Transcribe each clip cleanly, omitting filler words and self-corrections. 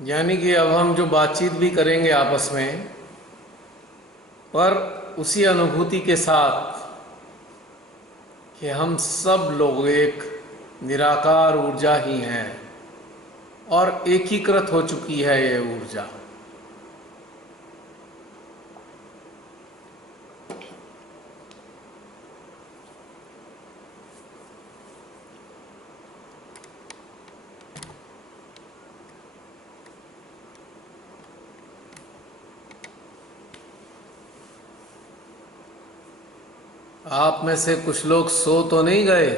यानी कि अब हम जो बातचीत भी करेंगे आपस में, पर उसी अनुभूति के साथ कि हम सब लोग एक निराकार ऊर्जा ही हैं और एकीकृत हो चुकी है ये ऊर्जा। आप में से कुछ लोग सो तो नहीं गए?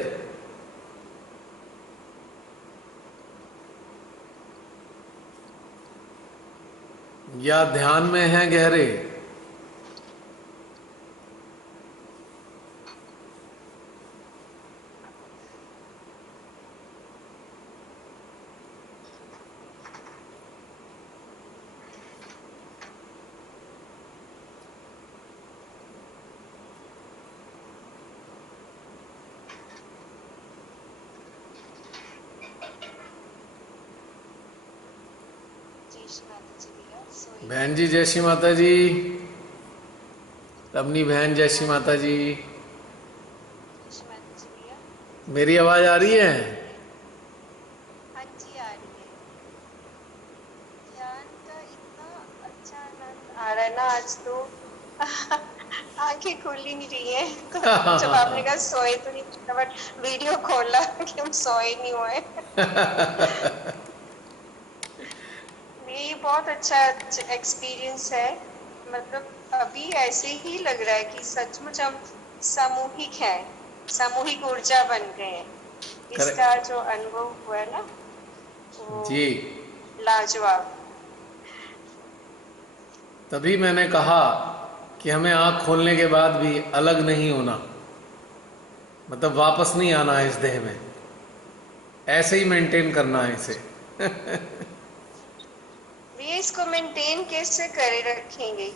या ध्यान में हैं गहरे? जय श्री माता जी भैया सोए बहन नहीं। जी जय श्री माता जी। अपनी बहन जय श्री माता जी। जय श्री माता जी भैया। मेरी आवाज़ आ रही है? सोए नहीं है। हाँ जी आ रही है। ध्यान का इतना अच्छा आनंद आ रहा है ना आज तो। आंखें खुल ही नहीं रही है। तो जब आपने कहा सोए तो नहीं बट वीडियो खोला कि हम सोए नहीं हुए। ये बहुत अच्छा एक्सपीरियंस है। मतलब अभी ऐसे ही लग रहा है कि सचमुच हम सामूहिक हैं, सामूहिक ऊर्जा बन गए हैं। इसका करेक्ट। जो अनुभव हुआ है ना वो जी, लाजवाब। तभी मैंने कहा कि हमें आँख खोलने के बाद भी अलग नहीं होना, मतलब वापस नहीं आना है इस देह में, ऐसे ही मेंटेन करना है इसे। वे इसको मेंटेन कैसे करे रखेंगे?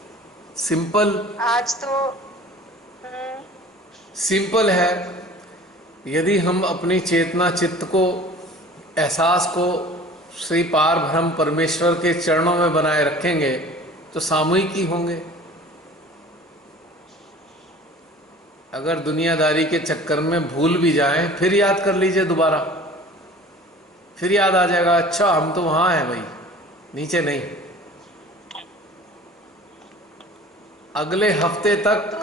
सिंपल। आज तो हम्म, सिंपल है। यदि हम अपनी चेतना चित्त को, एहसास को श्री पार ब्रह्म परमेश्वर के चरणों में बनाए रखेंगे तो सामूहिक ही होंगे। अगर दुनियादारी के चक्कर में भूल भी जाएं फिर याद कर लीजिए दोबारा, फिर याद आ जाएगा, अच्छा हम तो वहाँ हैं भाई, नीचे नहीं। अगले हफ्ते तक तो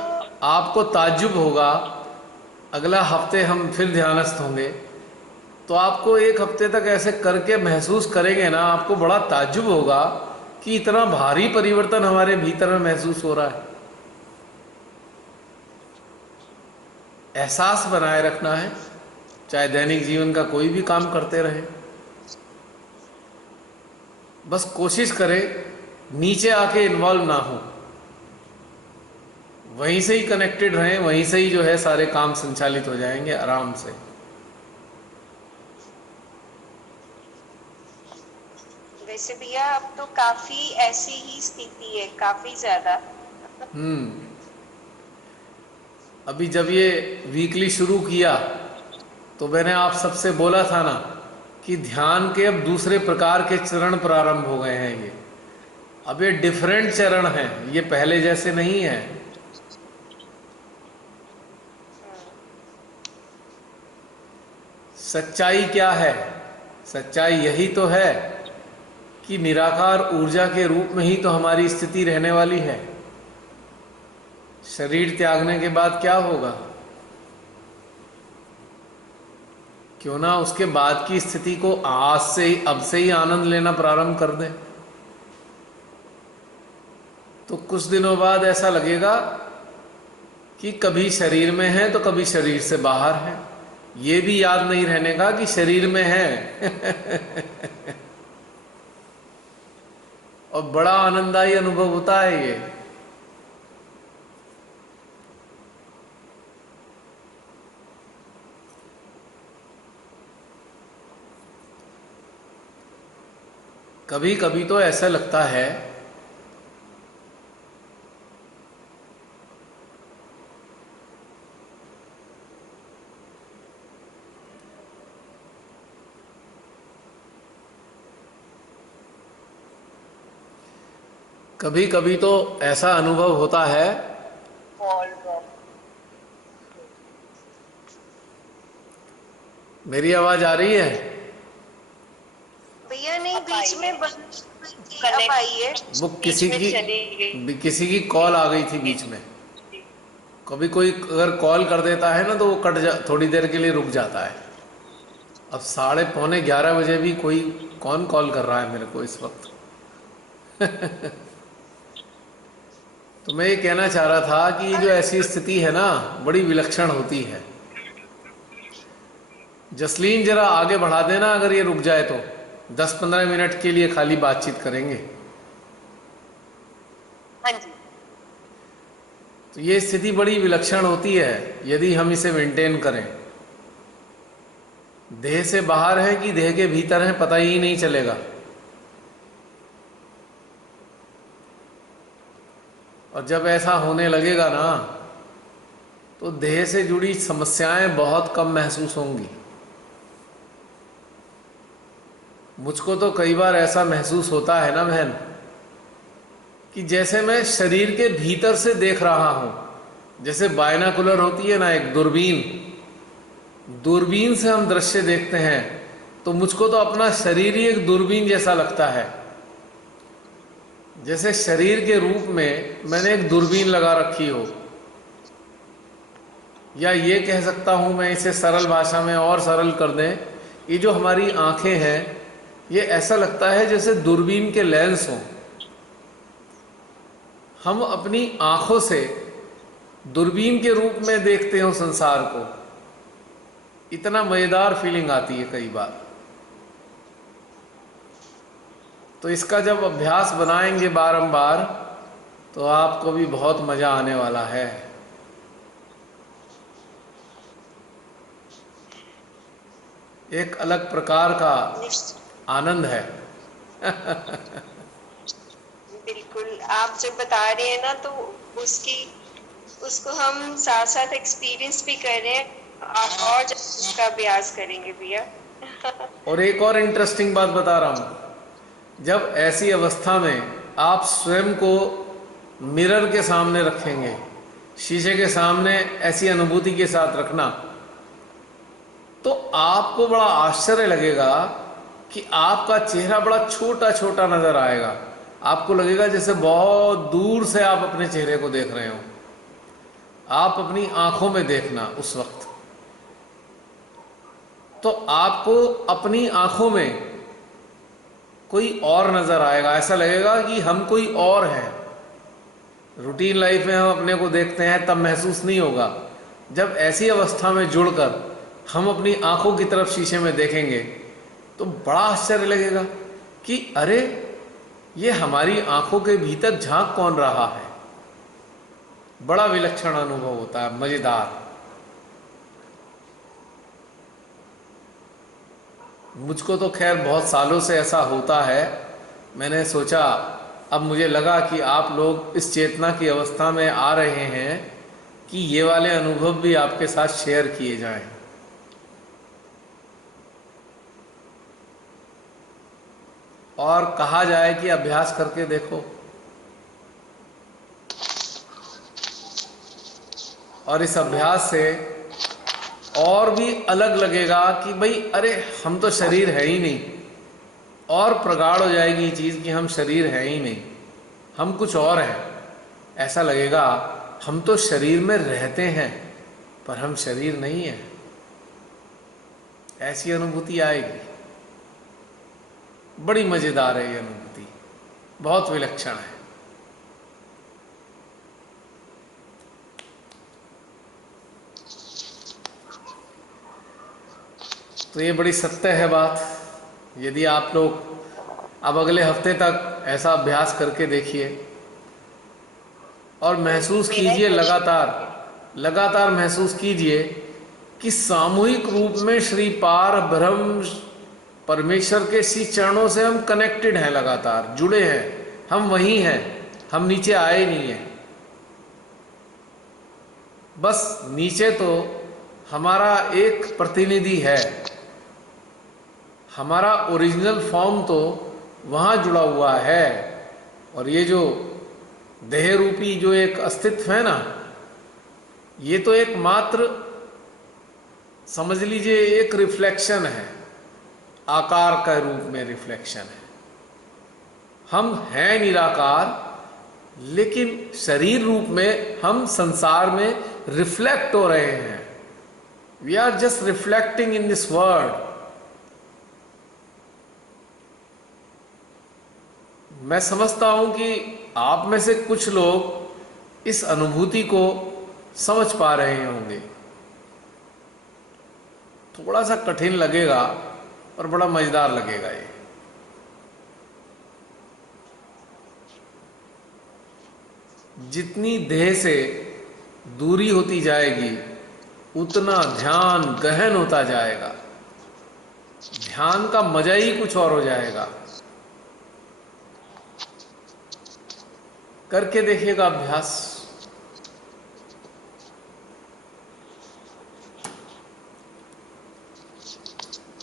आपको ताज्जुब होगा। अगला हफ्ते हम फिर ध्यानस्थ होंगे तो आपको एक हफ्ते तक ऐसे करके महसूस करेंगे ना, आपको बड़ा ताज्जुब होगा कि इतना भारी परिवर्तन हमारे भीतर में महसूस हो रहा है। एहसास बनाए रखना है, चाहे दैनिक जीवन का कोई भी काम करते रहे। बस कोशिश करें नीचे आके इन्वॉल्व ना हो, वहीं से ही कनेक्टेड रहें, वहीं से ही जो है सारे काम संचालित हो जाएंगे आराम से। वैसे भैया अब तो काफी ऐसी ही स्थिति है, काफी ज्यादा। अभी जब ये वीकली शुरू किया तो मैंने आप सबसे बोला था ना कि ध्यान के अब दूसरे प्रकार के चरण प्रारंभ हो गए हैं। ये अब ये डिफरेंट चरण हैं, ये पहले जैसे नहीं है। सच्चाई क्या है? सच्चाई यही तो है कि निराकार ऊर्जा के रूप में ही तो हमारी स्थिति रहने वाली है। शरीर त्यागने के बाद क्या होगा? क्यों ना उसके बाद की स्थिति को आज से ही, अब से ही आनंद लेना प्रारंभ कर दें। तो कुछ दिनों बाद ऐसा लगेगा कि कभी शरीर में है तो कभी शरीर से बाहर है। ये भी याद नहीं रहने का कि शरीर में है। और बड़ा आनंददायी अनुभव होता है ये। कभी कभी तो ऐसा लगता है कभी कभी तो ऐसा अनुभव होता है। Ball drop. मेरी आवाज आ रही है? भैया नहीं, अब बीच आई में है, बंद हुई थी, अब कनेक्ट, आई है। वो बीच में चली गई। किसी की कॉल आ गई थी बीच में। कभी कोई अगर कॉल कर देता है ना तो वो थोड़ी देर के लिए रुक जाता है। अब 11:45 बजे भी कोई कौन कॉल कर रहा है मेरे को इस वक्त? तो मैं ये कहना चाह रहा था कि ये जो ऐसी स्थिति है ना, बड़ी विलक्षण होती है। जसलीन जरा आगे बढ़ा देना, अगर ये रुक जाए तो 10-15 मिनट के लिए खाली बातचीत करेंगे। हाँ जी। तो ये स्थिति बड़ी विलक्षण होती है यदि हम इसे मेंटेन करें। देह से बाहर है कि देह के भीतर है पता ही नहीं चलेगा। और जब ऐसा होने लगेगा ना तो देह से जुड़ी समस्याएं बहुत कम महसूस होंगी। मुझको तो कई बार ऐसा महसूस होता है ना बहन, कि जैसे मैं शरीर के भीतर से देख रहा हूं। जैसे बायनाकुलर होती है ना, एक दूरबीन, दूरबीन से हम दृश्य देखते हैं, तो मुझको तो अपना शरीर ही एक दूरबीन जैसा लगता है। जैसे शरीर के रूप में मैंने एक दूरबीन लगा रखी हो, या ये कह सकता हूं मैं इसे सरल भाषा में और सरल कर दें, ये जो हमारी आंखें हैं ये ऐसा लगता है जैसे दूरबीन के लेंस हों। हम अपनी आंखों से दूरबीन के रूप में देखते हो संसार को। इतना मजेदार फीलिंग आती है कई बार। तो इसका जब अभ्यास बनाएंगे बारंबार तो आपको भी बहुत मजा आने वाला है। एक अलग प्रकार का आनंद है। बिल्कुल, आप जब बता रहे हैं ना तो उसको हम साथ साथ एक्सपीरियंस भी कर रहे हैं। आप और जब उसका अभ्यास करेंगे भैया। और एक और इंटरेस्टिंग बात बता रहा हूं, जब ऐसी अवस्था में आप स्वयं को मिरर के सामने रखेंगे, शीशे के सामने ऐसी अनुभूति के साथ रखना, तो आपको बड़ा आश्चर्य लगेगा कि आपका चेहरा बड़ा छोटा छोटा नजर आएगा। आपको लगेगा जैसे बहुत दूर से आप अपने चेहरे को देख रहे हो। आप अपनी आंखों में देखना उस वक्त, तो आपको अपनी आंखों में कोई और नजर आएगा। ऐसा लगेगा कि हम कोई और हैं। रूटीन लाइफ में हम अपने को देखते हैं तब महसूस नहीं होगा। जब ऐसी अवस्था में जुड़कर हम अपनी आंखों की तरफ शीशे में देखेंगे तो बड़ा आश्चर्य लगेगा कि अरे ये हमारी आंखों के भीतर झांक कौन रहा है। बड़ा विलक्षण अनुभव होता है, मजेदार। मुझको तो खैर बहुत सालों से ऐसा होता है। मैंने सोचा, अब मुझे लगा कि आप लोग इस चेतना की अवस्था में आ रहे हैं कि ये वाले अनुभव भी आपके साथ शेयर किए जाएं। और कहा जाए कि अभ्यास करके देखो, और इस अभ्यास से और भी अलग लगेगा कि भाई अरे हम तो शरीर है ही नहीं। और प्रगाढ़ हो जाएगी ये चीज़ कि हम शरीर है ही नहीं, हम कुछ और हैं। ऐसा लगेगा हम तो शरीर में रहते हैं पर हम शरीर नहीं हैं। ऐसी अनुभूति आएगी। बड़ी मजेदार है ये अनुभूति, बहुत विलक्षण है। तो ये बड़ी सत्य है बात। यदि आप लोग अब अगले हफ्ते तक ऐसा अभ्यास करके देखिए और महसूस कीजिए, लगातार महसूस कीजिए कि सामूहिक रूप में श्री पार ब्रह्म परमेश्वर के श्री चरणों से हम कनेक्टेड हैं, लगातार जुड़े हैं। हम वही हैं, हम नीचे आए नहीं हैं। बस नीचे तो हमारा एक प्रतिनिधि है, हमारा ओरिजिनल फॉर्म तो वहाँ जुड़ा हुआ है। और ये जो देह रूपी जो एक अस्तित्व है ना, ये तो एक मात्र समझ लीजिए एक रिफ्लेक्शन है, आकार का रूप में रिफ्लेक्शन है। हम हैं निराकार, लेकिन शरीर रूप में हम संसार में रिफ्लेक्ट हो रहे हैं। We are just reflecting in this world. मैं समझता हूं कि आप में से कुछ लोग इस अनुभूति को समझ पा रहे होंगे। थोड़ा सा कठिन लगेगा और बड़ा मजेदार लगेगा ये। जितनी देह से दूरी होती जाएगी, उतना ध्यान गहन होता जाएगा। ध्यान का मजा ही कुछ और हो जाएगा। करके देखिएगा अभ्यास।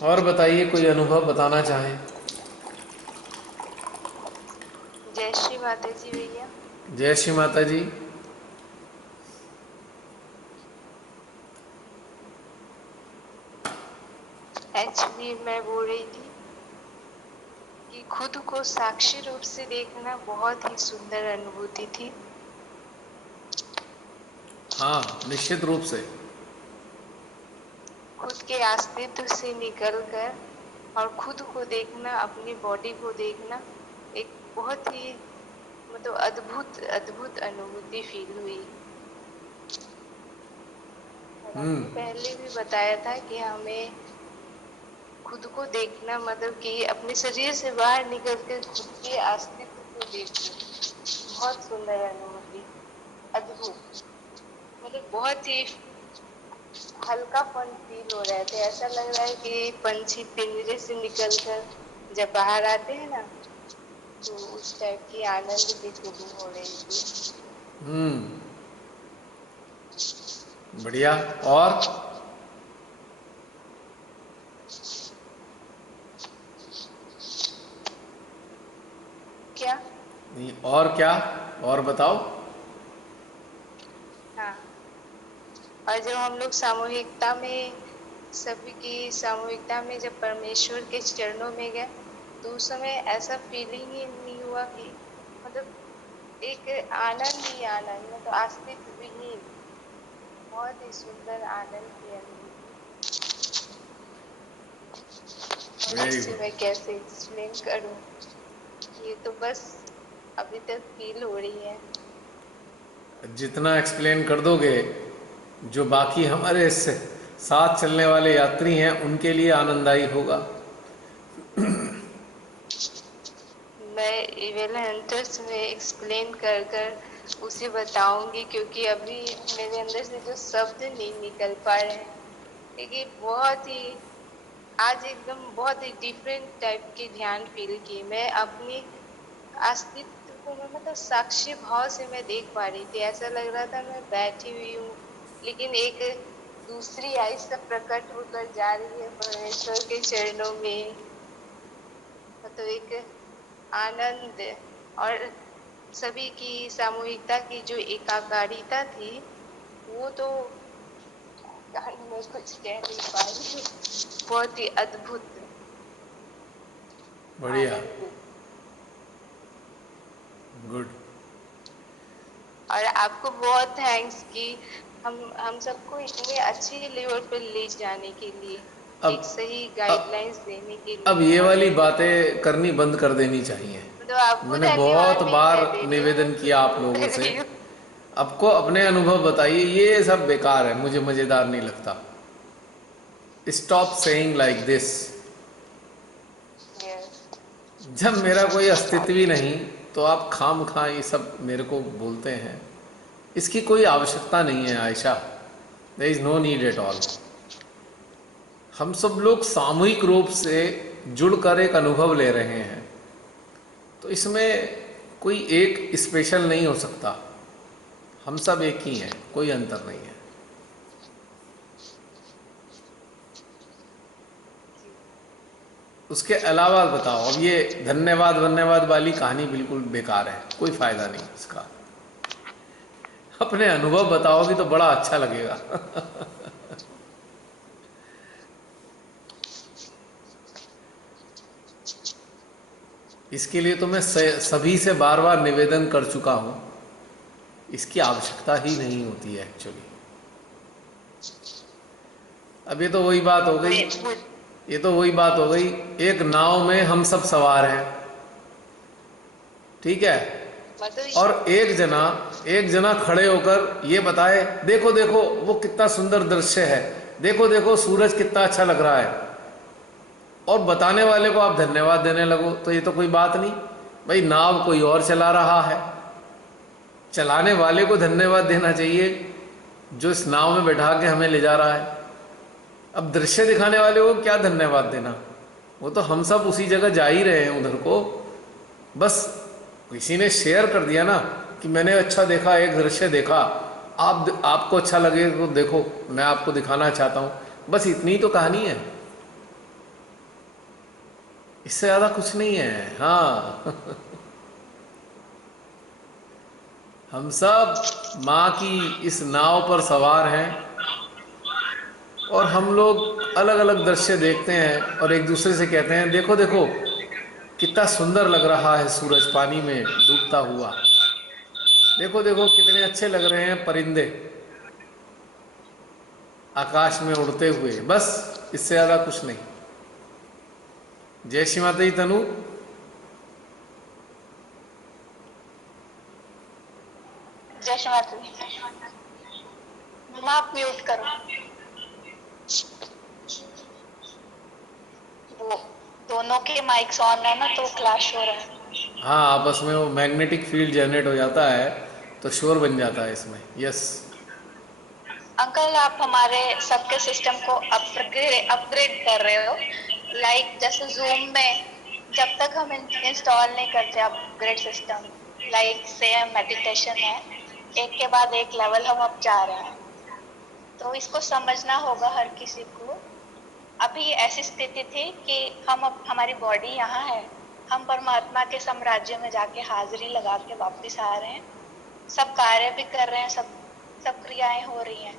और बताइए, कोई अनुभव बताना चाहें? जय श्री माता जी भैया। जय श्री माता जी। एक्चुअली मैं बोल रही थी कि खुद को साक्षी रूप से देखना बहुत ही सुंदर अनुभूति थी। हाँ, निश्चित रूप से। खुद के अस्तित्व से निकलकर और खुद को देखना, अपनी बॉडी को देखना, एक बहुत ही मतलब अद्भुत अद्भुत अनुभूति फील हुई। पहले भी बताया था कि हमें खुद को देखना मतलब कि अपने शरीर से बाहर निकल कर खुद के अस्तित्व को देखना बहुत सुंदर अनुभूति, अद्भुत। मतलब बहुत ही हल्कापन फील हो रहे थे। ऐसा लग रहा है कि पंछी पिंजरे से निकलकर जब बाहर आते हैं ना, तो उस टाइप की आनंद की फीलिंग हो रही थी। बढ़िया। और क्या? नहीं, और क्या? और बताओ। हाँ, और जब हम लोग सामूहिकता में, सभी की सामूहिकता में जब परमेश्वर के चरणों में गए, तो उस समय ऐसा फीलिंग ही नहीं हुआ कि मतलब एक आनंद ही आनंद, मतलब अस्तित्व विहीन, बहुत ही सुंदर आनंद की अनुभूति। और वेरी इससे गुड। मैं कैसे एक्सप्लेन करूं, ये तो बस अभी तक फील हो रही है। जितना एक्सप्लेन कर दोगे, जो बाकी हमारे साथ चलने वाले यात्री हैं उनके लिए आनंददायी होगा। मैं इवेल हंटर्स में एक्सप्लेन कर कर उसे बताऊंगी, क्योंकि अभी मेरे अंदर से जो शब्द नहीं निकल पा रहे हैं। लेकिन बहुत ही आज एकदम बहुत ही डिफरेंट टाइप के ध्यान फील की। मैं अपनी अस्तित्व को मैं मतलब साक्षी भाव से मैं देख पा रही थी। ऐसा लग रहा था मैं बैठी हुई हूँ, लेकिन एक दूसरी आई सब प्रकट होकर जा रही है परमेश्वर के चरणों में। मतलब एक आनंद और सभी की सामूहिकता की जो एकाकारिता थी, वो तो कहानी में कुछ कह नहीं पा रही। बहुत ही अद्भुत बढ़िया। आनंद। गुड। और आपको बहुत थैंक्स कि हम सबको इतने अच्छे लेवल पर ले जाने के लिए, एक अब सही अब गाइडलाइंस देने के अब लिए। ये और वाली बातें करनी बंद कर देनी चाहिए। तो आपको मैंने धन्यवाद बहुत नहीं, बार मैं दे रही हूँ, मैं निवेदन खुद किया आप को लोगों दे से। रही हूँ। आपको अपने अनुभव बताइए, ये सब बेकार है, मुझे मजेदार नहीं लगता। Stop saying like this. जब मेरा कोई अस्तित्व ही नहीं, तो आप खाम खा ये सब मेरे को बोलते हैं। इसकी कोई आवश्यकता नहीं है Ayesha. There is no need at all. हम सब लोग सामूहिक रूप से जुड़कर एक अनुभव ले रहे हैं, तो इसमें कोई एक स्पेशल नहीं हो सकता। हम सब एक ही हैं, कोई अंतर नहीं है। उसके अलावा बताओ, अब ये धन्यवाद धन्यवाद वाली कहानी बिल्कुल बेकार है, कोई फायदा नहीं इसका। अपने अनुभव बताओगी तो बड़ा अच्छा लगेगा। इसके लिए तो मैं सभी से बार बार निवेदन कर चुका हूं, इसकी आवश्यकता ही नहीं होती है एक्चुअली। अब ये तो वही बात हो गई, ये तो वही बात हो गई, एक नाव में हम सब सवार हैं, ठीक है, मतलब और एक जना खड़े होकर ये बताए देखो देखो वो कितना सुंदर दृश्य है, देखो देखो सूरज कितना अच्छा लग रहा है, और बताने वाले को आप धन्यवाद देने लगो, तो ये तो कोई बात नहीं। भाई नाव कोई और चला रहा है, चलाने वाले को धन्यवाद देना चाहिए जो इस नाव में बैठा के हमें ले जा रहा है। अब दृश्य दिखाने वाले को क्या धन्यवाद देना, वो तो हम सब उसी जगह जा ही रहे हैं उधर को, बस किसी ने शेयर कर दिया ना कि मैंने अच्छा देखा, एक दृश्य देखा, आपको अच्छा लगे तो देखो, मैं आपको दिखाना चाहता हूं, बस इतनी तो कहानी है, इससे ज्यादा कुछ नहीं है। हाँ। हम सब माँ की इस नाव पर सवार हैं, और हम लोग अलग अलग दृश्य देखते हैं और एक दूसरे से कहते हैं देखो देखो कितना सुंदर लग रहा है सूरज पानी में डूबता हुआ, देखो देखो कितने अच्छे लग रहे हैं परिंदे आकाश में उड़ते हुए, बस इससे ज्यादा कुछ नहीं। जय श्री माता दी तनु। जय श्री माता दी। मम्मा आप म्यूट करो, वो दोनों के माइक्स ऑन है ना तो क्लैश हो रहा है। हाँ, आपस में वो मैग्नेटिक फील्ड जनरेट हो जाता है तो शोर बन जाता है इसमें। यस अंकल आप हमारे सबके सिस्टम को अपग्रेड कर रहे हो, लाइक जैसे जूम में जब तक हम इंस्टॉल नहीं करते upgrade system, like same meditation है, एक के बाद एक लेवल हम अब जा रहे हैं, तो इसको समझना होगा हर किसी को। अभी ऐसी स्थिति थी कि हम अब हमारी बॉडी यहाँ है, हम परमात्मा के साम्राज्य में जाके हाजिरी लगा के वापस आ रहे हैं, सब कार्य भी कर रहे हैं, सब क्रियाएं हो रही हैं,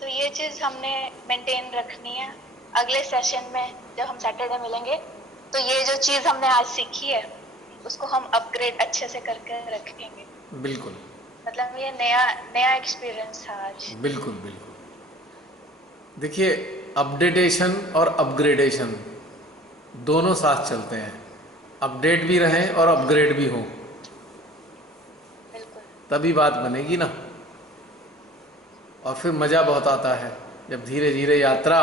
तो ये चीज हमने मेंटेन रखनी है। अगले सेशन में जब हम सैटरडे मिलेंगे तो ये जो चीज हमने आज सीखी है उसको हम अपग्रेड अच्छे से करके रखेंगे। बिल्कुल, मतलब ये नया नया एक्सपीरियंस था आज। बिल्कुल बिल्कुल। देखिए, अपडेटेशन और अपग्रेडेशन दोनों साथ चलते हैं, अपडेट भी रहें और अपग्रेड भी हो, बिल्कुल तभी बात बनेगी ना। और फिर मज़ा बहुत आता है जब धीरे धीरे यात्रा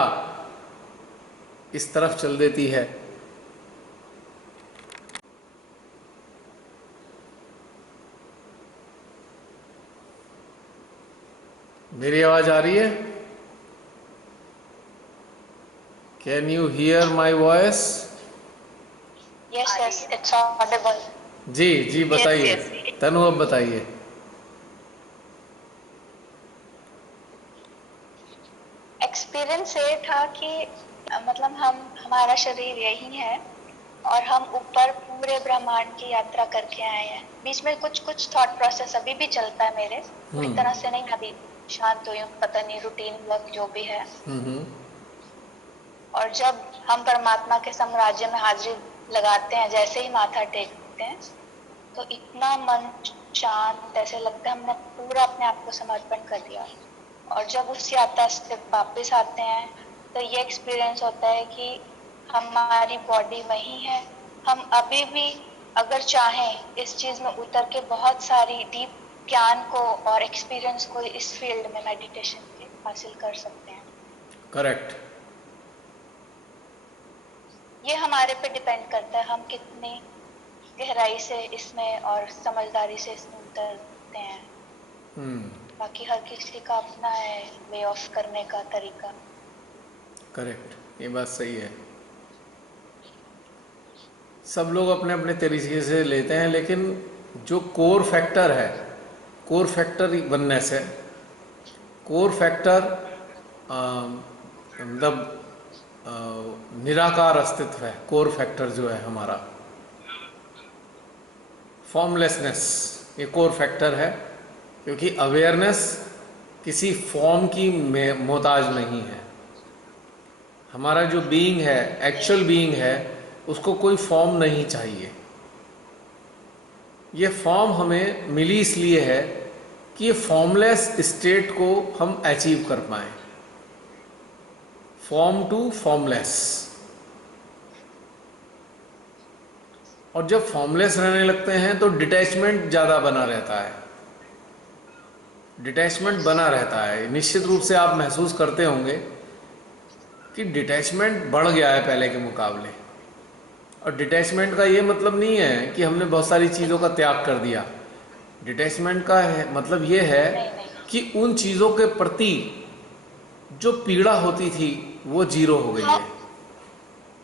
इस तरफ चल देती है। मेरी आवाज़ आ रही है? Can you hear my voice? Yes yes it's audible. जी जी, बताइए। Yes, yes. तनु अब बताइए। एक्सपीरियंस ये था कि मतलब हमारा शरीर यही है और हम ऊपर पूरे ब्रह्मांड की यात्रा करके आए हैं। बीच में कुछ कुछ थॉट प्रोसेस अभी भी चलता है मेरे, पूरी तरह से नहीं, अभी शांत हुई हूँ, पता नहीं रूटीन वर्क जो भी है। और जब हम परमात्मा के साम्राज्य में हाजिरी लगाते हैं, जैसे ही माथा टेकते हैं तो इतना मन शांत, ऐसे लगता है हमने पूरा अपने आप को समर्पण कर दिया। और जब उस यात्रा से वापस आते हैं तो ये एक्सपीरियंस होता है कि हमारी बॉडी वही है, हम अभी भी अगर चाहें इस चीज में उतर के बहुत सारी डीप ज्ञान को और एक्सपीरियंस को इस फील्ड में मेडिटेशन के हासिल कर सकते हैं। करेक्ट। ये हमारे पे डिपेंड करता है हम कितनी गहराई से इसमें और समझदारी से इसमें उतरते हैं। बाकी हर किसी का अपना है वे ऑफ करने का तरीका। करेक्ट, ये बात सही है। सब लोग अपने अपने तरीके से लेते हैं, लेकिन जो कोर फैक्टर है, कोर फैक्टर वननेस है, कोर फैक्टर मतलब निराकार अस्तित्व है। कोर फैक्टर जो है हमारा, फॉर्मलेसनेस, ये कोर फैक्टर है। क्योंकि अवेयरनेस किसी फॉर्म की मोहताज नहीं है। हमारा जो बीइंग है, एक्चुअल बीइंग है, उसको कोई फॉर्म नहीं चाहिए। ये फॉर्म हमें मिली इसलिए है कि ये फॉर्मलेस स्टेट को हम अचीव कर पाएँ, फॉर्म टू फॉर्मलेस। और जब फॉर्मलेस रहने लगते हैं तो डिटैचमेंट ज़्यादा बना रहता है, डिटैचमेंट बना रहता है। निश्चित रूप से आप महसूस करते होंगे कि डिटैचमेंट बढ़ गया है पहले के मुकाबले। और डिटैचमेंट का ये मतलब नहीं है कि हमने बहुत सारी चीज़ों का त्याग कर दिया। डिटैचमेंट का मतलब ये है कि उन चीज़ों के प्रति जो पीड़ा होती थी वो जीरो हो गई है,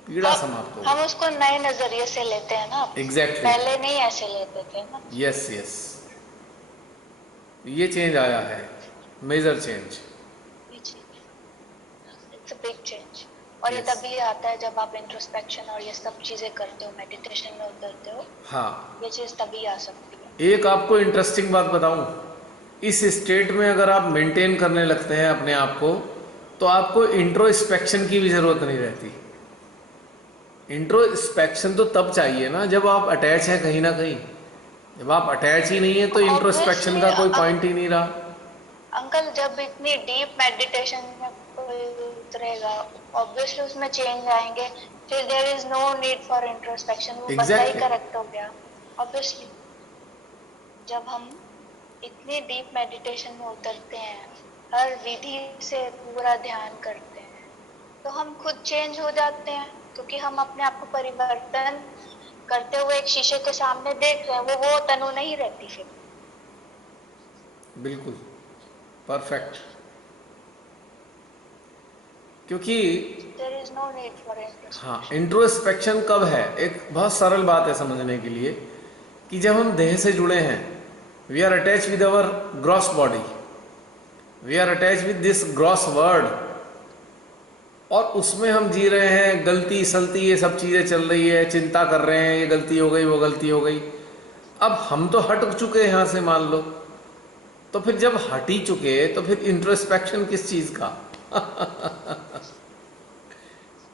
पीड़ा समाप्त हो हम गई। उसको नए नजरिए से लेते हैं ना। एग्जैक्टली। पहले नहीं ऐसे लेते थे ना। यस यस, ये चेंज आया है, major change. It's a big change. और ये Yes. तभी आता है जब आप इंट्रोस्पेक्शन और ये सब चीजें करते हो, मेडिटेशन में उतरते हो। हाँ, ये चीज तभी आ सकती है। एक आपको इंटरेस्टिंग बात बताऊं, इस स्टेट में अगर आप मेंटेन करने लगते हैं अपने आप को, तो आपको इंट्रोस्पेक्शन की भी ज़रूरत नहीं रहती। इंट्रोस्पेक्शन तो तब चाहिए ना जब आप अटैच हैं कहीं ना कहीं। जब आप अटैच ही नहीं है तो इंट्रोस्पेक्शन का कोई पॉइंट ही नहीं रहा। अंकल, जब इतनी डीप मेडिटेशन में कोई उतरेगा, ऑब्वियसली उसमें चेंज आएंगे। फिर there is no need for introspection, वो बंदा ही Exactly. करेक्ट हो गया ऑब्वियसली। जब हम इतनी डीप मेडिटेशन में उतरते हैं, हर विधि से पूरा ध्यान करते हैं, तो हम खुद चेंज हो जाते हैं। क्योंकि हम अपने आप को परिवर्तन करते हुए एक शीशे के सामने देख रहे हैं, वो तनु नहीं रहती फिर। बिल्कुल परफेक्ट। क्योंकि there is no need for introspection. हाँ, इंट्रोस्पेक्शन कब है? एक बहुत सरल बात है समझने के लिए कि जब हम देह से जुड़े हैं, we are attach with our gross body, we are attach with this gross word, और उसमें हम जी रहे हैं, गलती सलती ये सब चीज़ें चल रही है, चिंता कर रहे हैं, ये गलती हो गई वो गलती हो गई। अब हम तो हट चुके हैं यहाँ से, मान लो, तो फिर जब हट ही चुके तो फिर इंट्रोस्पेक्शन किस चीज़ का?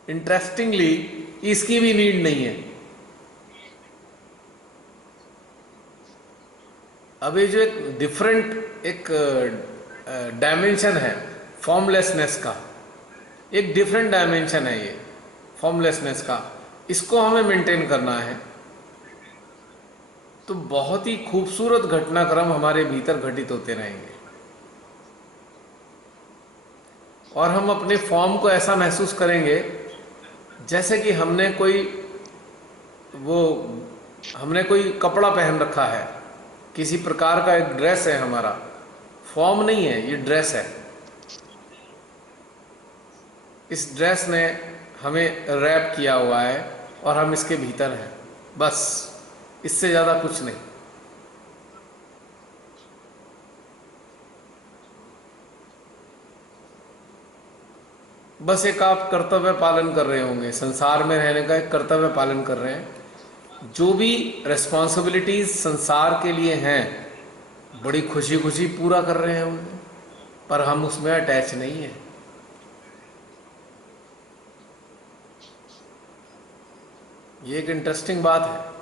इंटरेस्टिंगली इसकी भी नीड नहीं है। अब ये जो एक डिफरेंट एक डायमेंशन है फॉर्मलेसनेस का, एक डिफरेंट डायमेंशन है ये फॉर्मलेसनेस का, इसको हमें मेंटेन करना है। तो बहुत ही खूबसूरत घटनाक्रम हमारे भीतर घटित होते रहेंगे और हम अपने फॉर्म को ऐसा महसूस करेंगे जैसे कि हमने कोई कपड़ा पहन रखा है, किसी प्रकार का एक ड्रेस है हमारा। फॉर्म नहीं है, ये ड्रेस है। इस ड्रेस ने हमें रैप किया हुआ है और हम इसके भीतर हैं, बस, इससे ज़्यादा कुछ नहीं। बस एक आप कर्तव्य पालन कर रहे होंगे, संसार में रहने का एक कर्तव्य पालन कर रहे हैं। जो भी रिस्पॉन्सिबिलिटीज संसार के लिए हैं, बड़ी खुशी खुशी पूरा कर रहे हैं उन्हें, पर हम उसमें अटैच नहीं है। ये एक इंटरेस्टिंग बात है।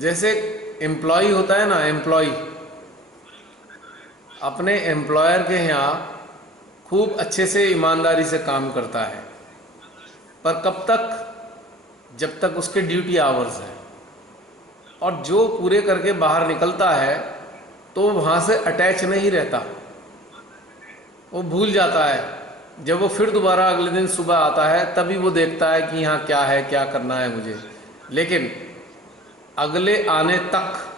जैसे एम्प्लॉय होता है ना, एम्प्लॉय अपने एम्प्लॉयर के यहाँ खूब अच्छे से ईमानदारी से काम करता है, पर कब तक? जब तक उसके ड्यूटी आवर्स हैं। और जो पूरे करके बाहर निकलता है तो वहाँ से अटैच नहीं रहता, वो भूल जाता है। जब वो फिर दोबारा अगले दिन सुबह आता है तभी वो देखता है कि यहाँ क्या है, क्या करना है मुझे। लेकिन अगले आने तक,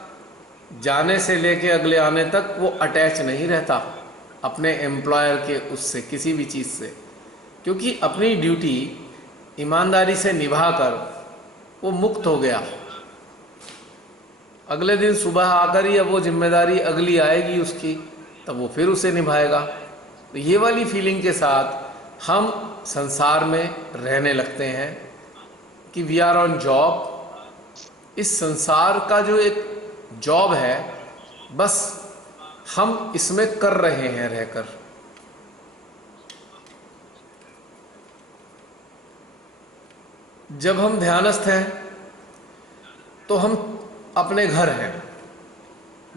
जाने से लेके अगले आने तक वो अटैच नहीं रहता अपने एम्प्लॉयर के उससे, किसी भी चीज़ से, क्योंकि अपनी ड्यूटी ईमानदारी से निभाकर वो मुक्त हो गया। अगले दिन सुबह आकर ही अब वो जिम्मेदारी अगली आएगी उसकी, तब वो फिर उसे निभाएगा। तो ये वाली फीलिंग के साथ हम संसार में रहने लगते हैं कि वी आर ऑन जॉब इस संसार का जो एक जॉब है, बस हम इसमें कर रहे हैं रहकर। जब हम ध्यानस्थ हैं तो हम अपने घर हैं।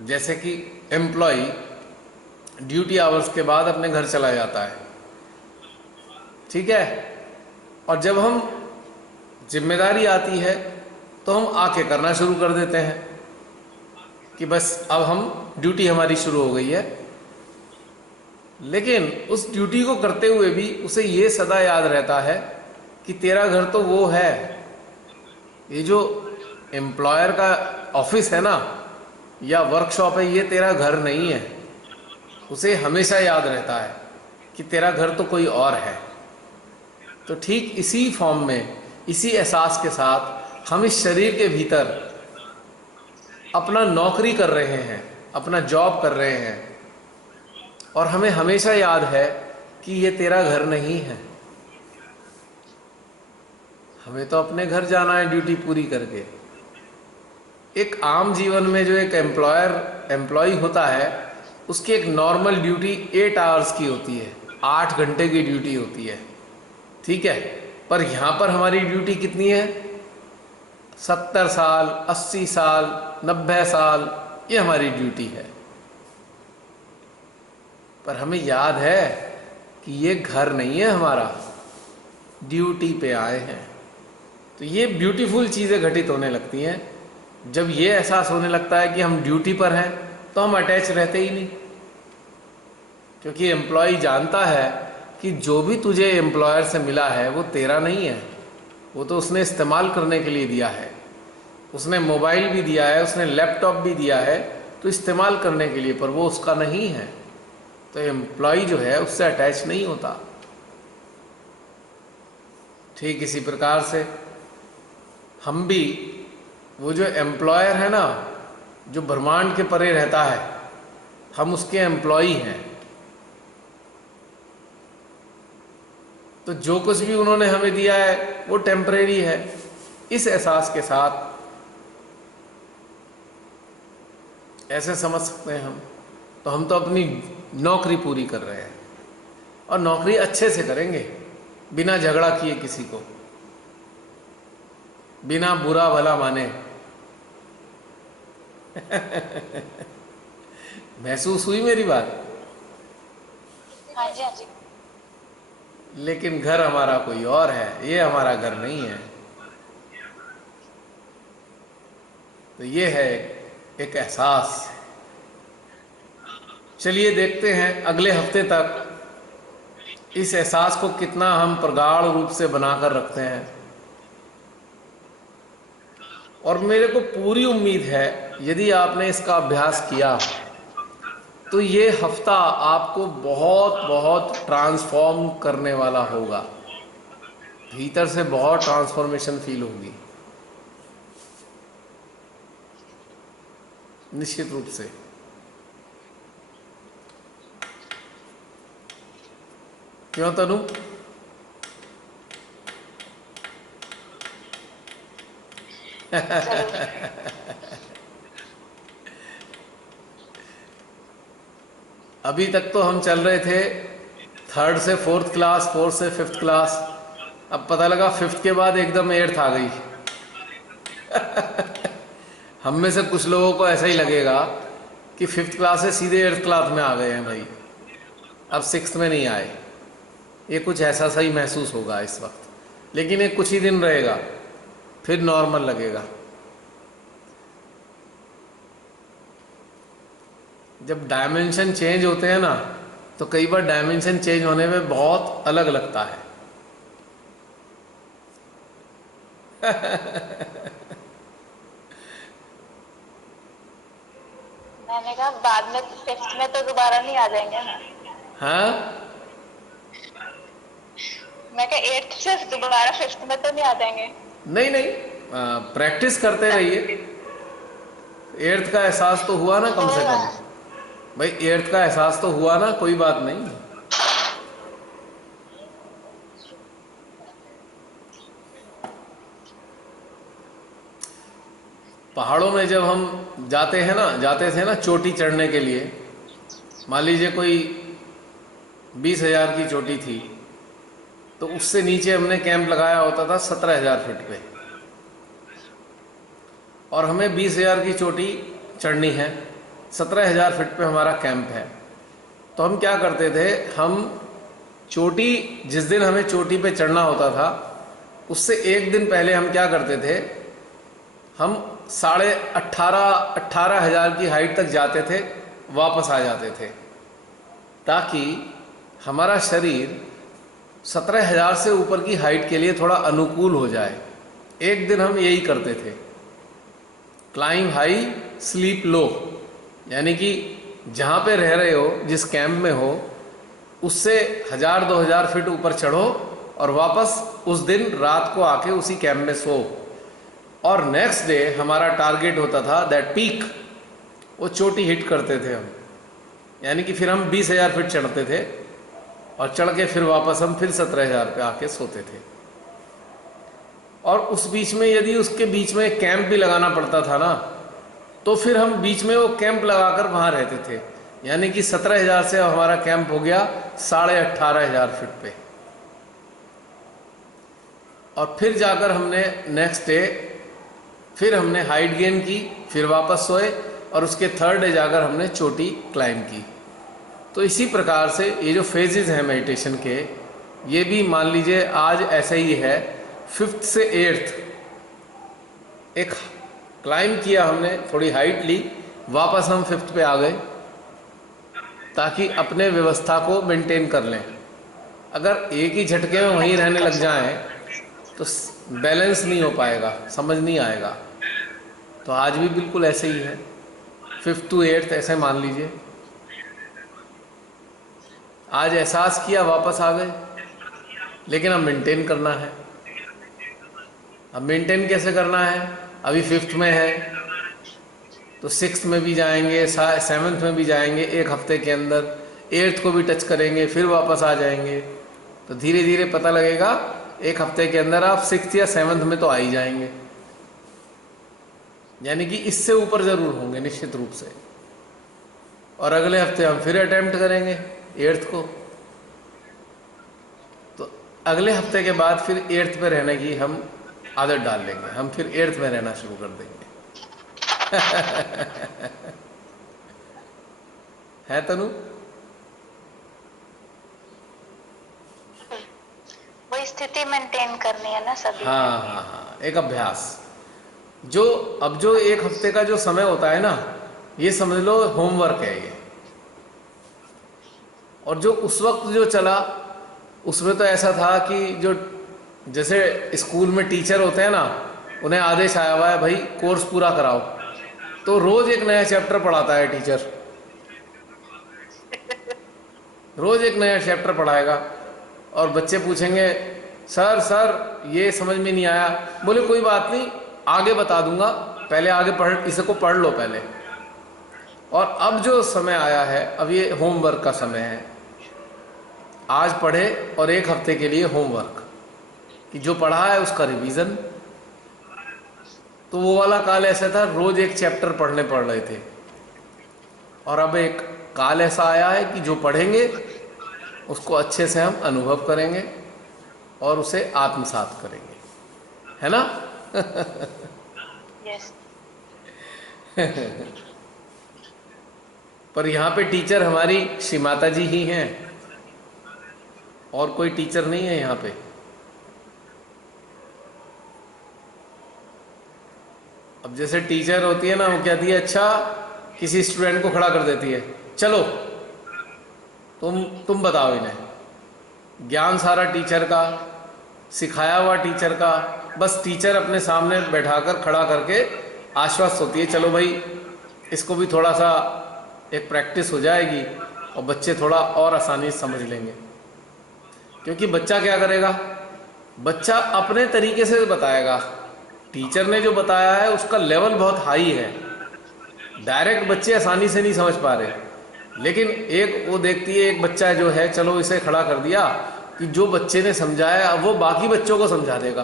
जैसे कि एम्प्लॉय ड्यूटी आवर्स के बाद अपने घर चला जाता है, ठीक है। और जब हम जिम्मेदारी आती है तो हम आके करना शुरू कर देते हैं कि बस अब हम ड्यूटी हमारी शुरू हो गई है। लेकिन उस ड्यूटी को करते हुए भी उसे ये सदा याद रहता है कि तेरा घर तो वो है, ये जो एम्प्लॉयर का ऑफिस है ना या वर्कशॉप है, ये तेरा घर नहीं है। उसे हमेशा याद रहता है कि तेरा घर तो कोई और है। तो ठीक इसी फॉर्म में, इसी एहसास के साथ हम इस शरीर के भीतर अपना नौकरी कर रहे हैं, अपना जॉब कर रहे हैं, और हमें हमेशा याद है कि ये तेरा घर नहीं है। हमें तो अपने घर जाना है ड्यूटी पूरी करके। एक आम जीवन में जो एक एम्प्लॉय होता है, उसकी एक नॉर्मल ड्यूटी 8 आवर्स की होती है, 8 घंटे की ड्यूटी होती है, ठीक है। पर यहाँ पर हमारी ड्यूटी कितनी है? 70 साल, 80 साल, 90 साल, ये हमारी ड्यूटी है। पर हमें याद है कि ये घर नहीं है हमारा, ड्यूटी पे आए हैं। तो ये ब्यूटीफुल चीज़ें घटित होने लगती हैं। जब ये एहसास होने लगता है कि हम ड्यूटी पर हैं तो हम अटैच रहते ही नहीं, क्योंकि एम्प्लॉय जानता है कि जो भी तुझे एम्प्लॉयर से मिला है वो तेरा नहीं है, वो तो उसने इस्तेमाल करने के लिए दिया है। उसने मोबाइल भी दिया है, उसने लैपटॉप भी दिया है, तो इस्तेमाल करने के लिए, पर वो उसका नहीं है। तो एम्प्लॉय जो है उससे अटैच नहीं होता। ठीक इसी प्रकार से हम भी, वो जो एम्प्लॉयर है ना, जो ब्रह्मांड के परे रहता है, हम उसके एम्प्लॉय हैं। तो जो कुछ भी उन्होंने हमें दिया है वो टेम्परेरी है। इस एहसास के साथ ऐसे समझ सकते हैं हम, तो हम तो अपनी नौकरी पूरी कर रहे हैं, और नौकरी अच्छे से करेंगे, बिना झगड़ा किए किसी को, बिना बुरा भला माने। महसूस हुई मेरी बात? हाँ जी, हाँ जी। लेकिन घर हमारा कोई और है, ये हमारा घर नहीं है। तो ये है एक एहसास। चलिए देखते हैं अगले हफ्ते तक इस एहसास को कितना हम प्रगाढ़ रूप से बनाकर रखते हैं। और मेरे को पूरी उम्मीद है यदि आपने इसका अभ्यास किया तो ये हफ्ता आपको बहुत बहुत ट्रांसफॉर्म करने वाला होगा, भीतर से बहुत ट्रांसफॉर्मेशन फील होगी, निश्चित रूप से। क्यों तनु? अभी तक तो हम चल रहे थे 3rd से 4th क्लास, 4th से 5th क्लास, अब पता लगा 5th के बाद एकदम 8th आ गई। हम में से कुछ लोगों को ऐसा ही लगेगा कि 5th क्लास से सीधे 8th क्लास में आ गए हैं भाई, अब 6th में नहीं आए। ये कुछ ऐसा सा ही महसूस होगा इस वक्त, लेकिन ये कुछ ही दिन रहेगा, फिर नॉर्मल लगेगा। जब डायमेंशन चेंज होते हैं ना, तो कई बार डायमेंशन चेंज होने में बहुत अलग लगता है। मैंने कहा बाद में 5th में तो दोबारा नहीं आ जाएंगे ना। हाँ, मैं कहा 8th से दोबारा 5th में तो नहीं आ जाएंगे। नहीं नहीं, प्रैक्टिस करते रहिए। 8th का एहसास तो हुआ ना कम से कम भाई, 8th का एहसास तो हुआ ना, कोई बात नहीं। पहाड़ों में जब हम जाते थे ना चोटी चढ़ने के लिए, मान लीजिए कोई 20,000 की चोटी थी, तो उससे नीचे हमने कैंप लगाया होता था 17,000 फीट पे, और हमें 20,000 की चोटी चढ़नी है, 17,000 फीट पे हमारा कैंप है। तो हम क्या करते थे, हम चोटी, जिस दिन हमें चोटी पे चढ़ना होता था उससे एक दिन पहले हम क्या करते थे, हम 18,500 की हाइट तक जाते थे, वापस आ जाते थे, ताकि हमारा शरीर 17,000 से ऊपर की हाइट के लिए थोड़ा अनुकूल हो जाए। एक दिन हम यही करते थे, क्लाइंब हाई स्लीप लो, यानी कि जहाँ पे रह रहे हो, जिस कैंप में हो, उससे 1,000-2,000 फीट ऊपर चढ़ो और वापस उस दिन रात को आके उसी कैंप में सो। और नेक्स्ट डे हमारा टारगेट होता था दैट पीक, वो चोटी हिट करते थे हम, यानी कि फिर हम 20,000 फीट चढ़ते थे और चढ़ के फिर वापस हम फिर 17,000 पे आके सोते थे। और उस बीच में यदि उसके बीच में कैंप भी लगाना पड़ता था ना, तो फिर हम बीच में वो कैंप लगाकर वहाँ रहते थे, यानी कि 17,000 से हमारा कैंप हो गया 18,500 फीट पे। और फिर जाकर हमने नेक्स्ट डे फिर हमने हाइट गेन की, फिर वापस सोए, और उसके थर्ड डे जाकर हमने चोटी क्लाइंब की। तो इसी प्रकार से ये जो फेजेस हैं मेडिटेशन के, ये भी मान लीजिए आज ऐसे ही है, 5th से 8th एक क्लाइंब किया हमने, थोड़ी हाइट ली, वापस हम 5th पे आ गए, ताकि अपने व्यवस्था को मेंटेन कर लें। अगर एक ही झटके में वहीं रहने लग जाएं तो बैलेंस नहीं हो पाएगा, समझ नहीं आएगा। तो आज भी बिल्कुल ऐसे ही है, 5th to 8th ऐसे मान लीजिए। आज एहसास किया, वापस आ गए, लेकिन अब मेंटेन करना है। अब मेंटेन कैसे करना है, अभी 5th में है तो 6th में भी जाएंगे, 7th में भी जाएंगे, एक हफ्ते के अंदर 8th को भी टच करेंगे, फिर वापस आ जाएंगे। तो धीरे धीरे पता लगेगा, एक हफ्ते के अंदर आप 6th या 7th में तो आ ही जाएंगे, यानी कि इससे ऊपर जरूर होंगे निश्चित रूप से। और अगले हफ्ते हम फिर अटेम्प्ट करेंगे 8th को, तो अगले हफ्ते के बाद फिर 8th पे रहने की हम आदत डाल लेंगे, हम फिर 8th में रहना शुरू कर देंगे। है तनु? वो स्थिति मेंटेन करनी है ना सभी। हाँ हाँ हाँ, एक अभ्यास। जो अब जो एक हफ्ते का जो समय होता है ना, ये समझ लो होमवर्क है ये। और जो उस वक्त जो चला, उसमें तो ऐसा था कि जो जैसे स्कूल में टीचर होते हैं ना, उन्हें आदेश आया हुआ है भाई कोर्स पूरा कराओ, तो रोज एक नया चैप्टर पढ़ाता है टीचर, रोज एक नया चैप्टर पढ़ाएगा। और बच्चे पूछेंगे सर सर ये समझ में नहीं आया, बोले कोई बात नहीं आगे बता दूंगा, पहले आगे पढ़, इसे को पढ़ लो पहले। और अब जो समय आया है, अब ये होमवर्क का समय है, आज पढ़े और एक हफ्ते के लिए होमवर्क, कि जो पढ़ा है उसका रिवीजन। तो वो वाला काल ऐसा था, रोज एक चैप्टर पढ़ने पड़ रहे थे। और अब एक काल ऐसा आया है कि जो पढ़ेंगे उसको अच्छे से हम अनुभव करेंगे और उसे आत्मसात करेंगे, है ना? यस। पर यहाँ पे टीचर हमारी श्री माता जी ही हैं, और कोई टीचर नहीं है यहाँ पे। अब जैसे टीचर होती है ना, वो कहती है अच्छा, किसी स्टूडेंट को खड़ा कर देती है, चलो तुम बताओ इन्हें, ज्ञान सारा टीचर का, सिखाया हुआ टीचर का, बस टीचर अपने सामने बैठाकर खड़ा करके आश्वस्त होती है, चलो भाई इसको भी थोड़ा सा एक प्रैक्टिस हो जाएगी और बच्चे थोड़ा और आसानी से समझ लेंगे। क्योंकि बच्चा क्या करेगा, बच्चा अपने तरीके से बताएगा। टीचर ने जो बताया है उसका लेवल बहुत हाई है, डायरेक्ट बच्चे आसानी से नहीं समझ पा रहे। लेकिन एक वो देखती है, एक बच्चा जो है, चलो इसे खड़ा कर दिया कि जो बच्चे ने समझाया वो बाकी बच्चों को समझा देगा,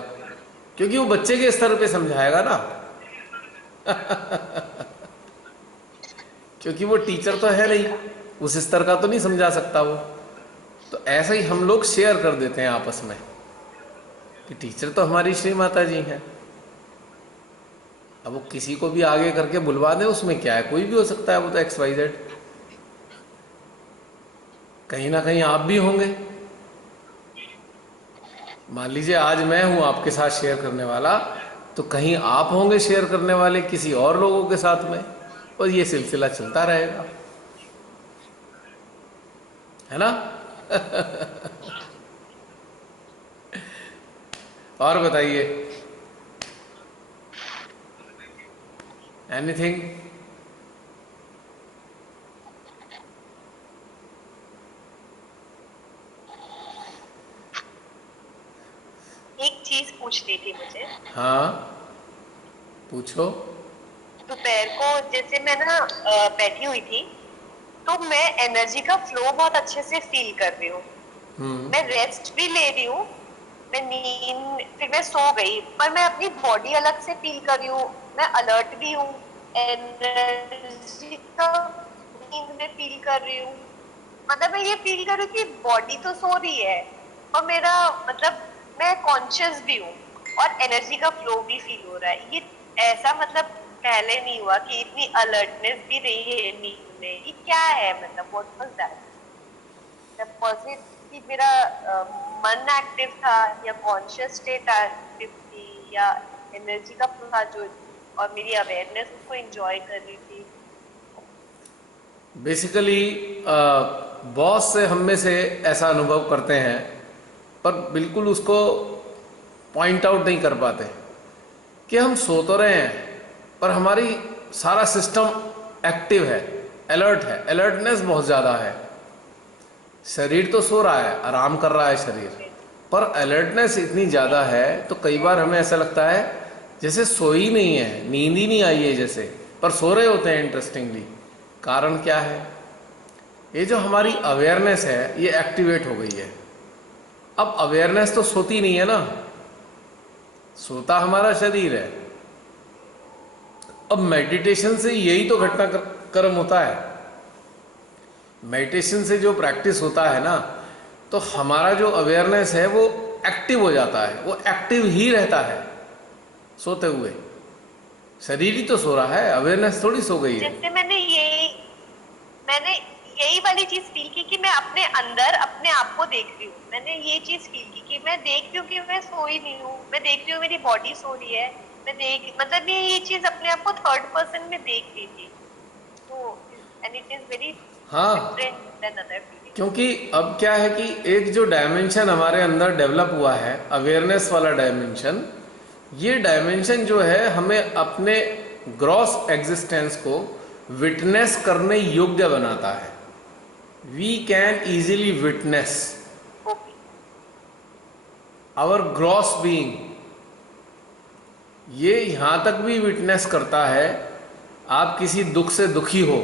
क्योंकि वो बच्चे के स्तर पे समझाएगा ना। क्योंकि वो टीचर तो है नहीं, उस स्तर का तो नहीं समझा सकता वो। तो ऐसा ही हम लोग शेयर कर देते हैं आपस में कि टीचर तो हमारी श्री माता जी हैं। अब वो किसी को भी आगे करके बुलवा दे, उसमें क्या है, कोई भी हो सकता है, वो तो XYZ। कहीं ना कहीं आप भी होंगे। मान लीजिए आज मैं हूं आपके साथ शेयर करने वाला, तो कहीं आप होंगे शेयर करने वाले किसी और लोगों के साथ में, और ये सिलसिला चलता रहेगा, है ना। और बताइए, एनीथिंग? एक चीज पूछनी थी मुझे। हाँ, पूछो। दोपहर को जैसे मैं ना बैठी हुई थी, तो मैं एनर्जी का फ्लो बहुत अच्छे से फील कर रही हूँ। मैं रेस्ट भी ले रही हूँ, मैं नींद, फिर मैं सो गई, पर मैं अपनी बॉडी अलग से फील कर रही हूँ। मैं अलर्ट भी हूँ, एनर्जी का नींद में फील कर रही हूँ। मतलब मैं ये फील कर रही हूँ कि बॉडी तो सो रही है और मेरा मतलब मैं कॉन्शियस भी हूँ और एनर्जी का फ्लो भी फील हो रहा है। ये ऐसा मतलब पहले नहीं हुआ कि इतनी अलर्टनेस भी रही है नींद में। ये क्या है, मतलब व्हाट वाज दैट? कि मेरा मन एक्टिव था या कॉन्शियस स्टेट एक्टिव थी या एनर्जी का फ्लो था जो, और मेरी अवेयरनेस उसको एंजॉय कर रही थी। बेसिकली बहुत से हम में से ऐसा अनुभव करते हैं, पर बिल्कुल उसको पॉइंट आउट नहीं कर पाते कि हम सो तो रहे हैं, पर हमारी सारा सिस्टम एक्टिव है, अलर्ट है, अलर्टनेस बहुत ज़्यादा है। शरीर तो सो रहा है, आराम कर रहा है शरीर, पर अलर्टनेस इतनी ज़्यादा है तो कई बार हमें ऐसा लगता है जैसे सोई नहीं है, नींद ही नहीं आई है जैसे, पर सो रहे होते हैं। इंटरेस्टिंगली कारण क्या है, ये जो हमारी अवेयरनेस है ये एक्टिवेट हो गई है। अब अवेयरनेस तो सोती नहीं है ना, सोता हमारा शरीर है। अब मेडिटेशन से यही तो घटनाक्रम होता है। मेडिटेशन से जो प्रैक्टिस होता है ना, तो हमारा जो अवेयरनेस है वो एक्टिव हो जाता है, वो एक्टिव ही रहता है सोते हुए। शरीर ही तो सो रहा है, अवेयरनेस थोड़ी सो गई है। जैसे मैंने यही वाली चीज फील की कि मैं अपने अंदर अपने आप को देख रही हूँ। मैंने ये चीज फील की कि मैं देख रही हूँ कि मैं सोई नहीं हूँ, मैं देख रही हूँ मेरी बॉडी सो रही है। मैं देख मतलब ये चीज अपने आप को थर्ड पर्सन में देख रही थी। तो एंड इट इज वेरी हाँ, डिफरेंट देन अदर फीलिंग। क्योंकि अब क्या है कि एक जो डायमेंशन हमारे अंदर डेवलप हुआ है, अवेयरनेस वाला डायमेंशन, ये डायमेंशन जो है हमें अपने ग्रॉस एग्जिस्टेंस को विटनेस करने योग्य बनाता है। We can easily witness our gross being. ये यहाँ तक भी विटनेस करता है, आप किसी दुख से दुखी हो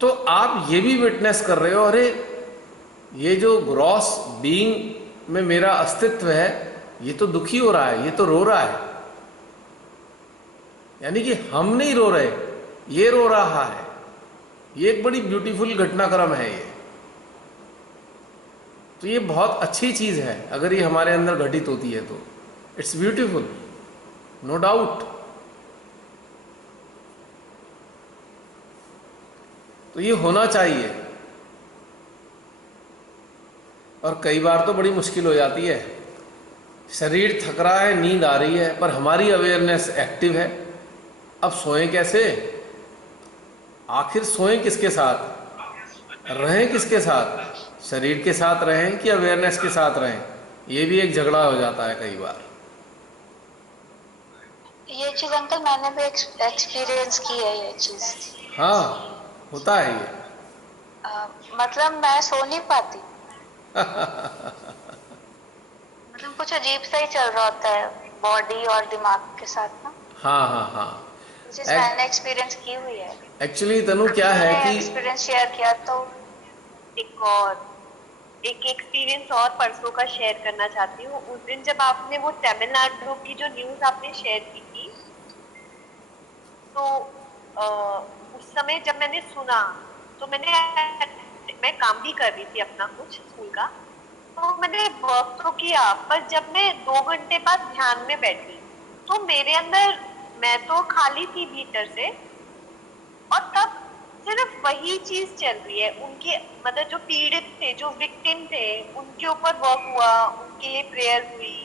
तो आप ये भी विटनेस कर रहे हो, अरे ये जो ग्रॉस बीइंग में मेरा अस्तित्व है ये तो दुखी हो रहा है, ये तो रो रहा है। यानी कि हम नहीं रो रहे, ये रो रहा है। ये एक बड़ी ब्यूटीफुल घटनाक्रम है ये। तो ये बहुत अच्छी चीज़ है अगर ये हमारे अंदर घटित होती है तो इट्स ब्यूटीफुल, नो डाउट। तो ये होना चाहिए। और कई बार तो बड़ी मुश्किल हो जाती है, शरीर थक रहा है, नींद आ रही है, पर हमारी अवेयरनेस एक्टिव है। अब सोएं कैसे, आखिर सोएं किसके साथ, रहें किसके साथ, शरीर के साथ रहें कि अवेयरनेस के साथ रहें, ये भी एक झगड़ा हो जाता है कई बार। ये चीज अंकल मैंने भी एक्सपीरियंस की है ये चीज। हाँ, होता है ये। मतलब मैं सो नहीं पाती। मतलब कुछ अजीब सा ही चल रहा होता है बॉडी और दिमाग के साथ ना। हाँ हाँ हाँ, जिस मैंने एक्सपीरियंस की हुई है। एक्चुअली तनु क्या है कि एक्सपीरियंस शेयर किया तो एक एक्सपीरियंस और परसों का शेयर करना चाहती हूँ। उस दिन जब आपने वो तमिलनाडु की जो न्यूज आपने शेयर की थी, तो उस समय जब मैंने सुना तो मैं काम भी कर रही थी अपना कुछ स्कूल का, तो मैंने वर्क तो किया, पर जब मैं 2 घंटे बाद ध्यान में बैठी तो मेरे अंदर, मैं तो खाली थी भीतर से, और तब सिर्फ वही चीज चल रही है। उनके मतलब जो पीड़ित थे, जो विक्टिम थे, उनके ऊपर वर्क हुआ, उनके लिए प्रेयर हुई,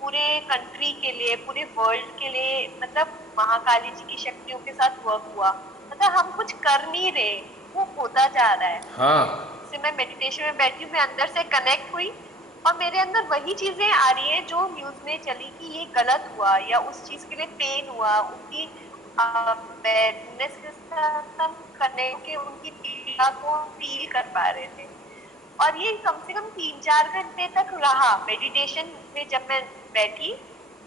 पूरे कंट्री के लिए, पूरे वर्ल्ड के लिए, मतलब महाकाली जी की शक्तियों के साथ वर्क हुआ। मतलब हम कुछ कर नहीं रहे, वो होता जा रहा है। हाँ, जैसे मैं मेडिटेशन में बैठी हूँ, मैं अंदर से कनेक्ट हुई और मेरे अंदर वही चीजें आ रही हैं जो न्यूज में चली कि ये गलत हुआ या उस चीज के लिए पेन हुआ, उनकी अवेयरनेस के साथ हम कनेक्ट के उनकी पीड़ा को फील कर पा रहे थे। और ये कम से कम 3-4 घंटे तक रहा मेडिटेशन में। जब मैं बैठी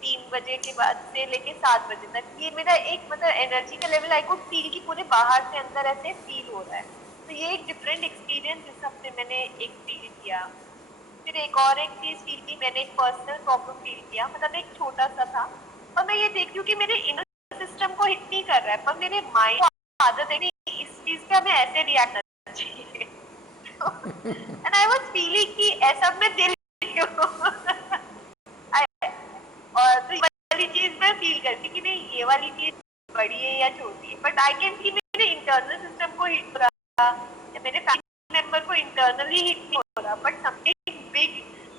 3 बजे के बाद से लेके 7 बजे तक, ये मेरा एक मतलब एनर्जी का लेवल आई कुड फील कि पूरे बाहर से अंदर ऐसे फील हो रहा है। तो ये एक डिफरेंट एक्सपीरियंस इस हफ्ते मैंने एक फील किया। फिर एक और एक चीज फील की, मैंने एक पर्सनल प्रॉब्लम फील किया, मतलब एक छोटा सा था, और मैं ये देख रही हूँ कि मेरे इनर सिस्टम को हिट नहीं कर रहा है, पर मेरे माइंड को आदत है कि इस चीज पे हमें ऐसे रिएक्ट करना चाहिए। एंड आई वाज फीलिंग कि ऐसा मैं दिल और तो ये वाली चीज मैं फील करती कि नहीं ये वाली चीज बड़ी है या छोटी है, बट आई कैन सी मेरे इंटरनल सिस्टम को हिट हो रहा या मेरे फैमिली मेंबर को इंटरनली हिट नहीं हो रहा, बट समथिंग बिग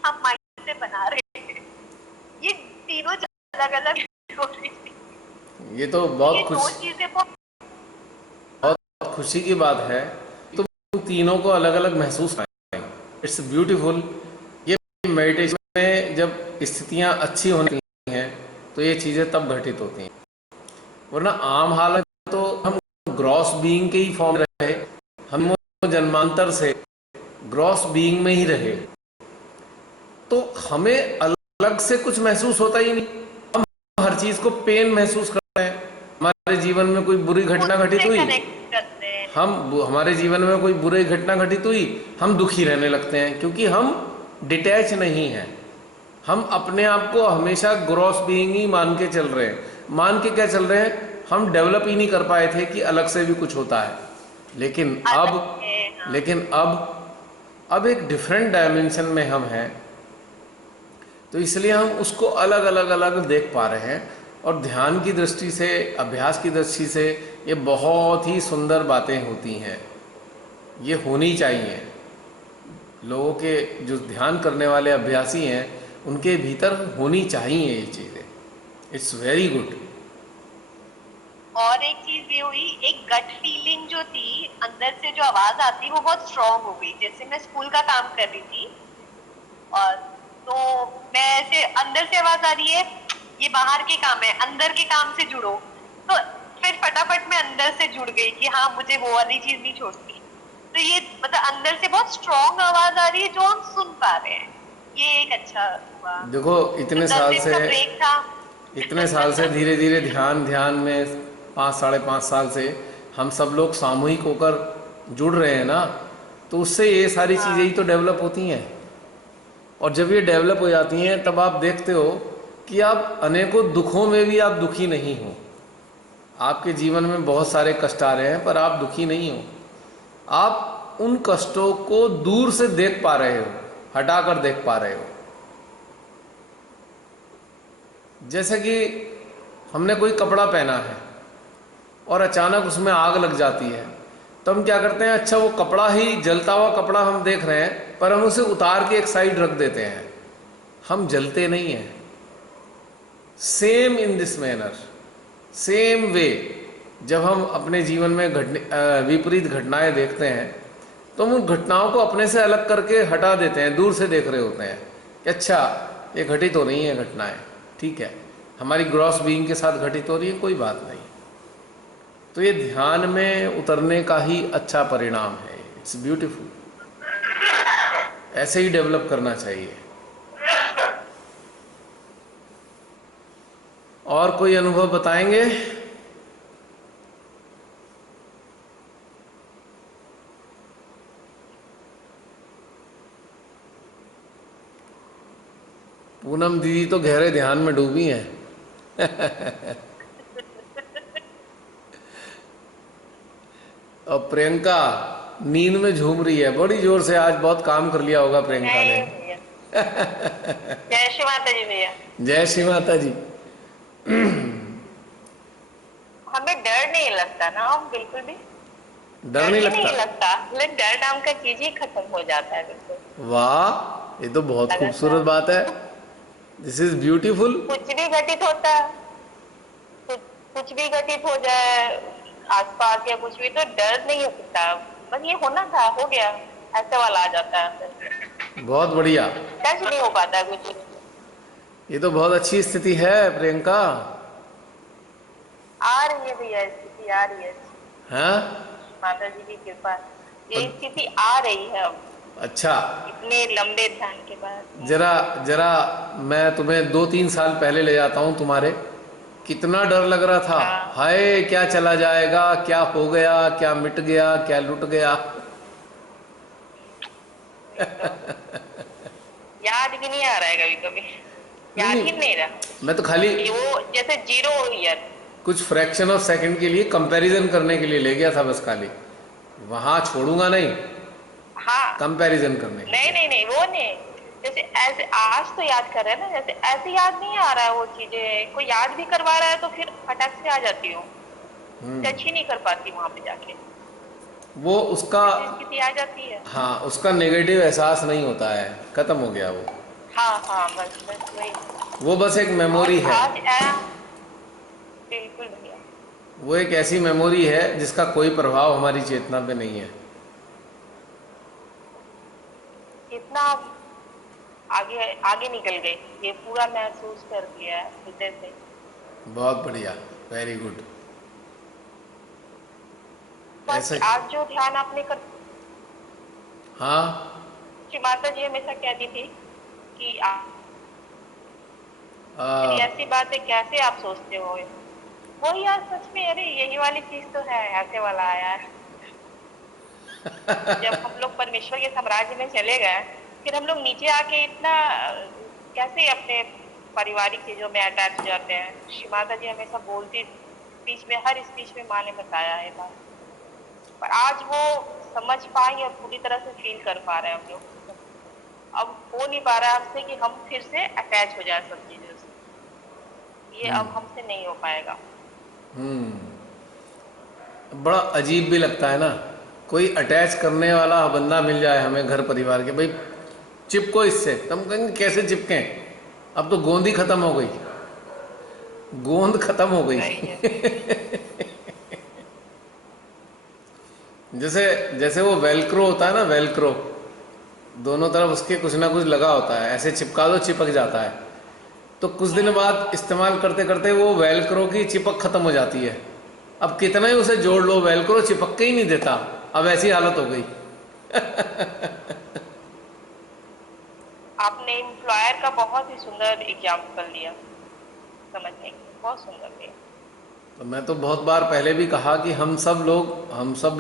हम माइंड से बना रहे हैं। ये तीनों अलग अलग हो रही थी। ये तो ये बहुत दो चीजें बहुत खुशी की बात है। तुम तीनों को अलग अलग महसूस कराएं, इट्स ब्यूटीफुल। ये मेडिटेशन में जब स्थितियां अच्छी होती हैं तो ये चीज़ें तब घटित होती हैं, वरना आम हालत में तो हम ग्रॉस बीइंग के ही फॉर्म रहे, हम जन्मांतर से ग्रॉस बीइंग में ही रहे, तो हमें अलग से कुछ महसूस होता ही नहीं। हम हर चीज को पेन महसूस करते हैं। हमारे जीवन में कोई बुरी घटना घटित हुई, कनेक्ट करते हैं। हमारे जीवन में कोई बुरी घटना घटित हुई, हम दुखी रहने लगते हैं, क्योंकि हम डिटैच नहीं हैं। हम अपने आप को हमेशा ग्रॉस बीइंग ही मान के चल रहे हैं। मान के क्या चल रहे हैं, हम डेवलप ही नहीं कर पाए थे कि अलग से भी कुछ होता है। लेकिन अब हाँ। लेकिन अब एक डिफरेंट डायमेंशन में हम हैं, तो इसलिए हम उसको अलग अलग अलग देख पा रहे हैं। और ध्यान की दृष्टि से, अभ्यास की दृष्टि से ये बहुत ही सुंदर बातें होती हैं। ये होनी चाहिए। लोगों के जो ध्यान करने वाले अभ्यासी हैं उनके भीतर होनी चाहिए ये चीज़ें। It's very good. और एक चीज ये हुई, एक गट फीलिंग जो थी अंदर से, जो आवाज आती वो बहुत स्ट्रांग हो गई। जैसे मैं स्कूल का काम कर रही थी और तो मैं ऐसे अंदर से आवाज आ रही है ये बाहर के काम है, अंदर के काम से जुड़ो। तो फिर फटाफट मैं अंदर से जुड़ गई कि हाँ मुझे वो वाली चीज नहीं छोड़ती। तो ये मतलब अंदर से बहुत स्ट्रांग आवाज आ रही है जो हम सुन पा रहे हैं। ये एक अच्छा हुआ। देखो इतने तो 10 साल दिन से का ब्रेक था। इतने साल से धीरे धीरे ध्यान में 5-5.5 साल से हम सब लोग सामूहिक होकर जुड़ रहे हैं ना, तो उससे ये सारी चीज़ें ही तो डेवलप होती हैं। और जब ये डेवलप हो जाती हैं तब आप देखते हो कि आप अनेकों दुखों में भी आप दुखी नहीं हो। आपके जीवन में बहुत सारे कष्ट आ रहे हैं पर आप दुखी नहीं हो। आप उन कष्टों को दूर से देख पा रहे हो, हटाकर देख पा रहे हो। जैसे कि हमने कोई कपड़ा पहना है और अचानक उसमें आग लग जाती है, तो हम क्या करते हैं, अच्छा वो कपड़ा ही, जलता हुआ कपड़ा हम देख रहे हैं पर हम उसे उतार के एक साइड रख देते हैं, हम जलते नहीं हैं। Same in this manner, same way, जब हम अपने जीवन में विपरीत घटनाएं देखते हैं तो हम उन घटनाओं को अपने से अलग करके हटा देते हैं, दूर से देख रहे होते हैं कि अच्छा ये घटित हो रही हैं घटनाएं, ठीक है, हमारी ग्रॉस बीइंग के साथ घटित हो रही है, कोई बात नहीं। तो ये ध्यान में उतरने का ही अच्छा परिणाम है। It's beautiful. ऐसे ही डेवलप करना चाहिए। और कोई अनुभव बताएंगे? पूनम दीदी तो गहरे ध्यान में डूबी हैं। और प्रियंका नींद में झूम रही है बड़ी जोर से। आज बहुत काम कर लिया होगा प्रियंका नहीं ने। भैया, जय श्री माता जी भैया। जय श्री माता जी। हमें डर नहीं लगता ना, हम बिल्कुल भी डर नहीं ही नहीं लगता? लगता, मतलब डर नाम का चीज ही खत्म हो जाता है बिल्कुल। वाह, ये तो बहुत लगातार। खूबसूरत बात है। This is beautiful. कुछ भी घटित होता, कुछ भी घटित हो जाए आसपास या कुछ भी, तो डर नहीं हो सकता। बस ये होना था, हो गया, ऐसे वाला आ जाता है। बहुत बढ़िया। टच नहीं हो पाता कुछ। ये तो बहुत अच्छी स्थिति है प्रियंका। आ रही है भैया, स्थिति आ रही है, हाँ, माता जी की कृपा। ये स्थिति आ रही है अब, अच्छा। इतने लंबे ध्यान के बाद। जरा जरा मैं तुम्हें 2-3 साल पहले ले जाता हूँ तुम्हारे। कितना डर लग रहा था। हाँ। हाय, क्या चला जाएगा, क्या हो गया, क्या मिट गया, क्या लुट गया। याद भी नहीं आ रहा है कभी कभी, याद ही नहीं रहा। मैं तो खाली कि वो जैसे जीरो ईयर, कुछ फ्रैक्शन ऑफ सेकंड के लिए कंपैरिजन करने के लिए ले गया था बस, खाली। वहां छोड़ूंगा नहीं, हाँ। कंपैरिजन करने। नहीं नहीं नहीं, वो नहीं, जैसे ऐसे आज तो याद कर रहे हैं ना, जैसे ऐसे याद नहीं आ रहा है वो चीजें। कोई याद भी करवा रहा है तो फिर फटाक से आ जाती हूँ, टच ही नहीं कर पाती वहां पे जाके। वो उसका, स्थिति आ जाती है। हाँ, उसका नेगेटिव एहसास नहीं होता है, खत्म हो गया वो। हाँ हाँ, बस बस वही। वो बस एक मेमोरी और है। आज आया, बिल्कुल भैया। वो एक ऐसी मेमोरी है जिसका कोई प्रभाव हमारी चेतना पे नहीं है। इतना आगे आगे निकल गई, ये पूरा महसूस कर लिया है हृदय से। बहुत बढ़िया, वेरी गुड। बस ऐसे, आज जो ध्यान आपने कर, हाँ, श्री माता जी हमेशा कहती थी कि ऐसी बातें कैसे आप सोचते हो। वो यार सच में, अरे यही वाली चीज तो है, ऐसे वाला आया है। जब हम लोग परमेश्वर के साम्राज्य में चले गए, फिर हम लोग नीचे आके इतना कैसे अपने पारिवारिक चीजों में अटैच हो जाते हैं। श्री माता जी हमेशा बोलती, स्पीच में, हर स्पीच में माँ ने बताया है बात, पर आज वो समझ पाई और पूरी तरह से फील कर पा रहे हैं हम लोग। अब हो नहीं पा रहा है हमसे कि हम फिर से अटैच हो जाए सब चीजों से, ये अब हमसे नहीं हो पाएगा। बड़ा अजीब भी लगता है ना, कोई अटैच करने वाला बंदा मिल जाए हमें घर परिवार के, भाई चिपको इससे। तुम कहेंगे कैसे चिपकें, अब तो गोंद ही खत्म हो गई, गोंद खत्म हो गई। जैसे जैसे वो वेलक्रो होता है ना, वेलक्रो, दोनों तरफ उसके कुछ ना कुछ लगा होता है, ऐसे चिपका दो चिपक जाता है। तो कुछ दिन बाद इस्तेमाल करते करते वो वेलक्रो की चिपक खत्म हो जाती है। अब कितना ही उसे जोड़ लो, वेलक्रो चिपक के ही नहीं देता। अब ऐसी हालत हो गई। आपने एम्प्लॉयर का बहुत ही सुंदर एग्जाम्पल दिया, समझने की बहुत सुंदर दिया। तो मैं तो बहुत बार पहले भी कहा कि हम सब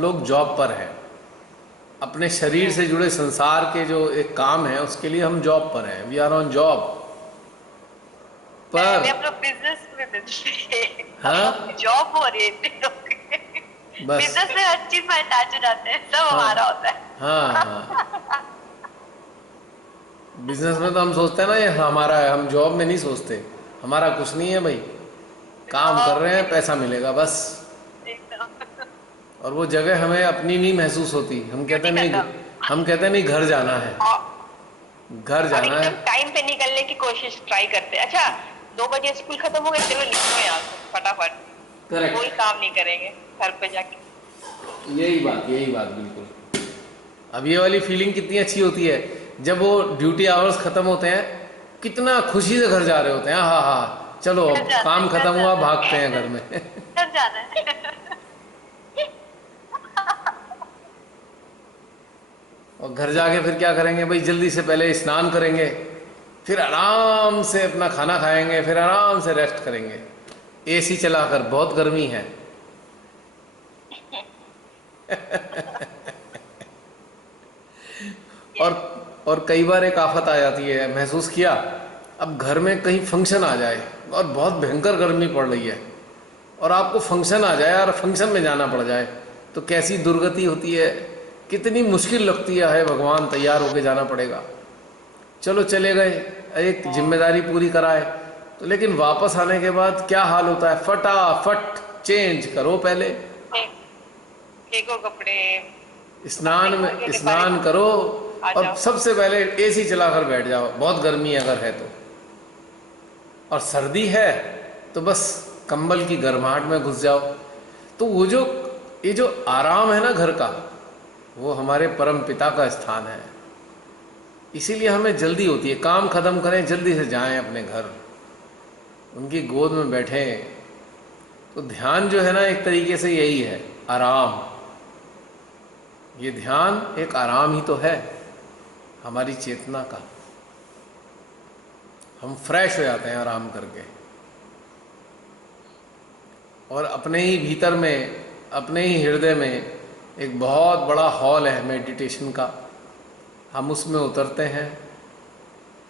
लोग जॉब पर हैं। अपने शरीर से जुड़े संसार के जो एक काम है उसके लिए हम जॉब पर हैं, वी आर ऑन जॉब। पर बिजनेस में हाँ, जॉब हो रही है, बस बिजनेस में हर चीज में अटैच हो जाते हैं, सब हमारा होता है। हाँ हाँ, बिजनेस में तो हम सोचते हैं ना ये हमारा है, हम जॉब में नहीं सोचते हमारा कुछ नहीं है भाई, काम कर रहे हैं, पैसा मिलेगा बस। और वो जगह हमें अपनी नहीं महसूस होती। हम कहते नहीं, हम कहते नहीं घर जाना है, घर जाना है। टाइम पे निकलने की कोशिश ट्राई करते हैं। अच्छा 2 बजे स्कूल खत्म हो गए, चलो निकलो यहाँ से फटाफट, कोई काम नहीं करेंगे घर पे जाके। यही बात बिल्कुल। अब ये वाली फीलिंग कितनी अच्छी होती है जब वो ड्यूटी आवर्स खत्म होते हैं, कितना खुशी से घर जा रहे होते हैं। हाँ हाँ, चलो अब काम खत्म हुआ, भागते हैं घर में। घर जाना है। और घर जाके फिर क्या करेंगे भाई, जल्दी से पहले स्नान करेंगे, फिर आराम से अपना खाना खाएंगे, फिर आराम से रेस्ट करेंगे एसी चलाकर, बहुत गर्मी है। और कई बार एक आफत आ जाती है, महसूस किया, अब घर में कहीं फंक्शन आ जाए और बहुत भयंकर गर्मी पड़ रही है और आपको फंक्शन आ जाए और फंक्शन में जाना पड़ जाए, तो कैसी दुर्गति होती है, कितनी मुश्किल लगती है भगवान, तैयार होके जाना पड़ेगा। चलो चले गए, एक जिम्मेदारी पूरी कराए, तो लेकिन वापस आने के बाद क्या हाल होता है, फटाफट चेंज करो, पहले देखो कपड़े, स्नान करो और सबसे पहले एसी चलाकर बैठ जाओ, बहुत गर्मी अगर है तो, और सर्दी है तो बस कंबल की गर्माहट में घुस जाओ। तो वो ये जो आराम है ना घर का, वो हमारे परम पिता का स्थान है। इसीलिए हमें जल्दी होती है, काम खत्म करें, जल्दी से जाएं अपने घर, उनकी गोद में बैठें। तो ध्यान जो है ना, एक तरीके से यही है, आराम। ये ध्यान एक आराम ही तो है हमारी चेतना का। हम फ्रेश हो जाते हैं आराम करके, और अपने ही भीतर में, अपने ही हृदय में एक बहुत बड़ा हॉल है मेडिटेशन का, हम उसमें उतरते हैं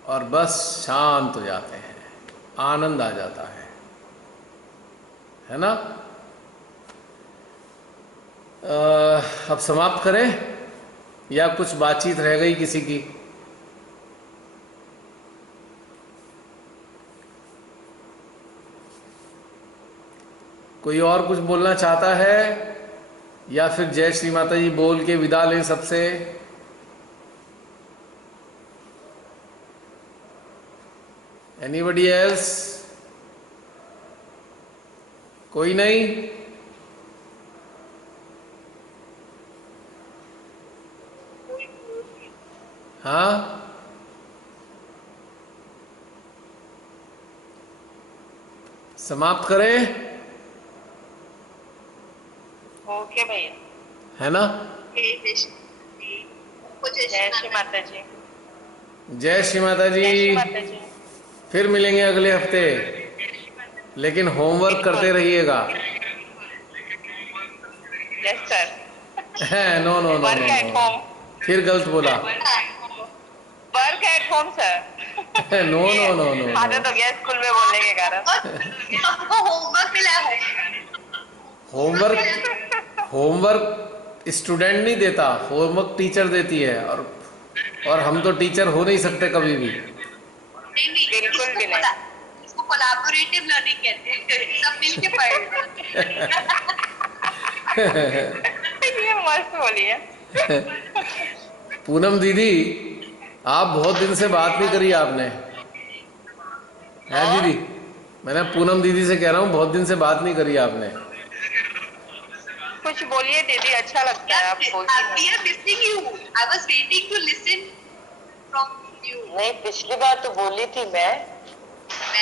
और बस शांत हो जाते हैं, आनंद आ जाता है ना। अब समाप्त करें या कुछ बातचीत रह गई किसी की? कोई और कुछ बोलना चाहता है, या फिर जय श्री माता जी बोल के विदा लें सबसे? Anybody else? कोई नहीं? हाँ, समाप्त करें? ओके भैया, है ना? जय श्री माता जी। जय श्री माता जय श्री जी। माता जी। फिर मिलेंगे अगले हफ्ते, लेकिन होमवर्क करते रहिएगा। Yes sir. है no no no work at no, home. फिर गलत बोला। Work at home sir. No no no no, आदत हो गया स्कूल में बोलने के कारण। हमको होमवर्क मिला है। होमवर्क स्टूडेंट नहीं देता, होमवर्क टीचर देती है, और हम तो टीचर हो नहीं सकते कभी भी। बिल्कुल भी नहीं। इसको कोलैबोरेटिव लर्निंग कहते हैं, सब मिलके पढ़ना। ये मस्त बोली है। पूनम दीदी, आप बहुत दिन से बात नहीं करी आपने, है दीदी? मैंने पूनम दीदी से कह रहा हूँ, बहुत दिन से बात नहीं करी आपने। कुछ बोलिए दीदी, अच्छा लगता है आप बोलती हैं। I was waiting to listen from you. नहीं, पिछली बार तो बोली थी मैं।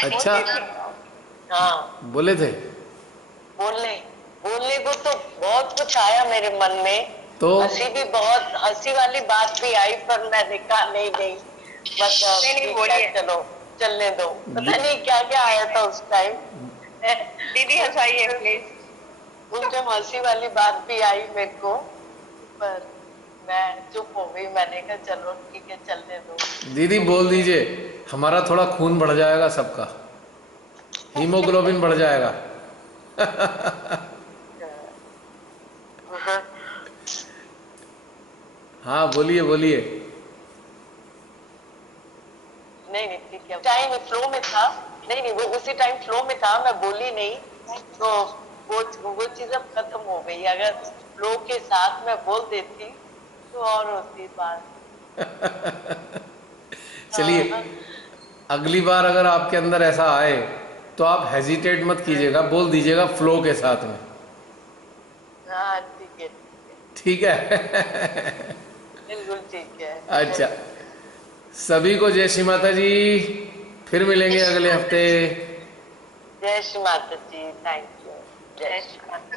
अच्छा, हाँ, बोले थे? बोलने को तो बहुत कुछ आया मेरे मन में, तो बहुत हंसी वाली बात भी आई, पर मैंने कहा नहीं बस नहीं बोलिए, चलो चलने दो। पता नहीं क्या क्या आया था उस टाइम। दीदी हंसाइए प्लीज। उस टाइम हंसी वाली बात भी आई मेरे को, पर मैं चुप हो गई। मैंने कहा चलो ठीक है, चलने दो। दीदी बोल दीजिए, हमारा थोड़ा खून बढ़ जाएगा, सबका हीमोग्लोबिन बढ़ जाएगा। हाँ बोलिए बोलिए। नहीं ठीक है, टाइम फ्लो में था। नहीं वो उसी टाइम फ्लो में था, मैं बोली नहीं, तो वो चीज अब खत्म हो गई। अगर फ्लो के साथ में बोल देती तो और होती बात। चलिए, अगली बार अगर आपके अंदर ऐसा आए तो आप हेजिटेट मत कीजिएगा, बोल दीजिएगा फ्लो के साथ में। हाँ ठीक है। बिल्कुल ठीक है। अच्छा, सभी को जय श्री माता जी, फिर मिलेंगे अगले हफ्ते। जय श्री माता जी, थैंक यू। जय श्री माता।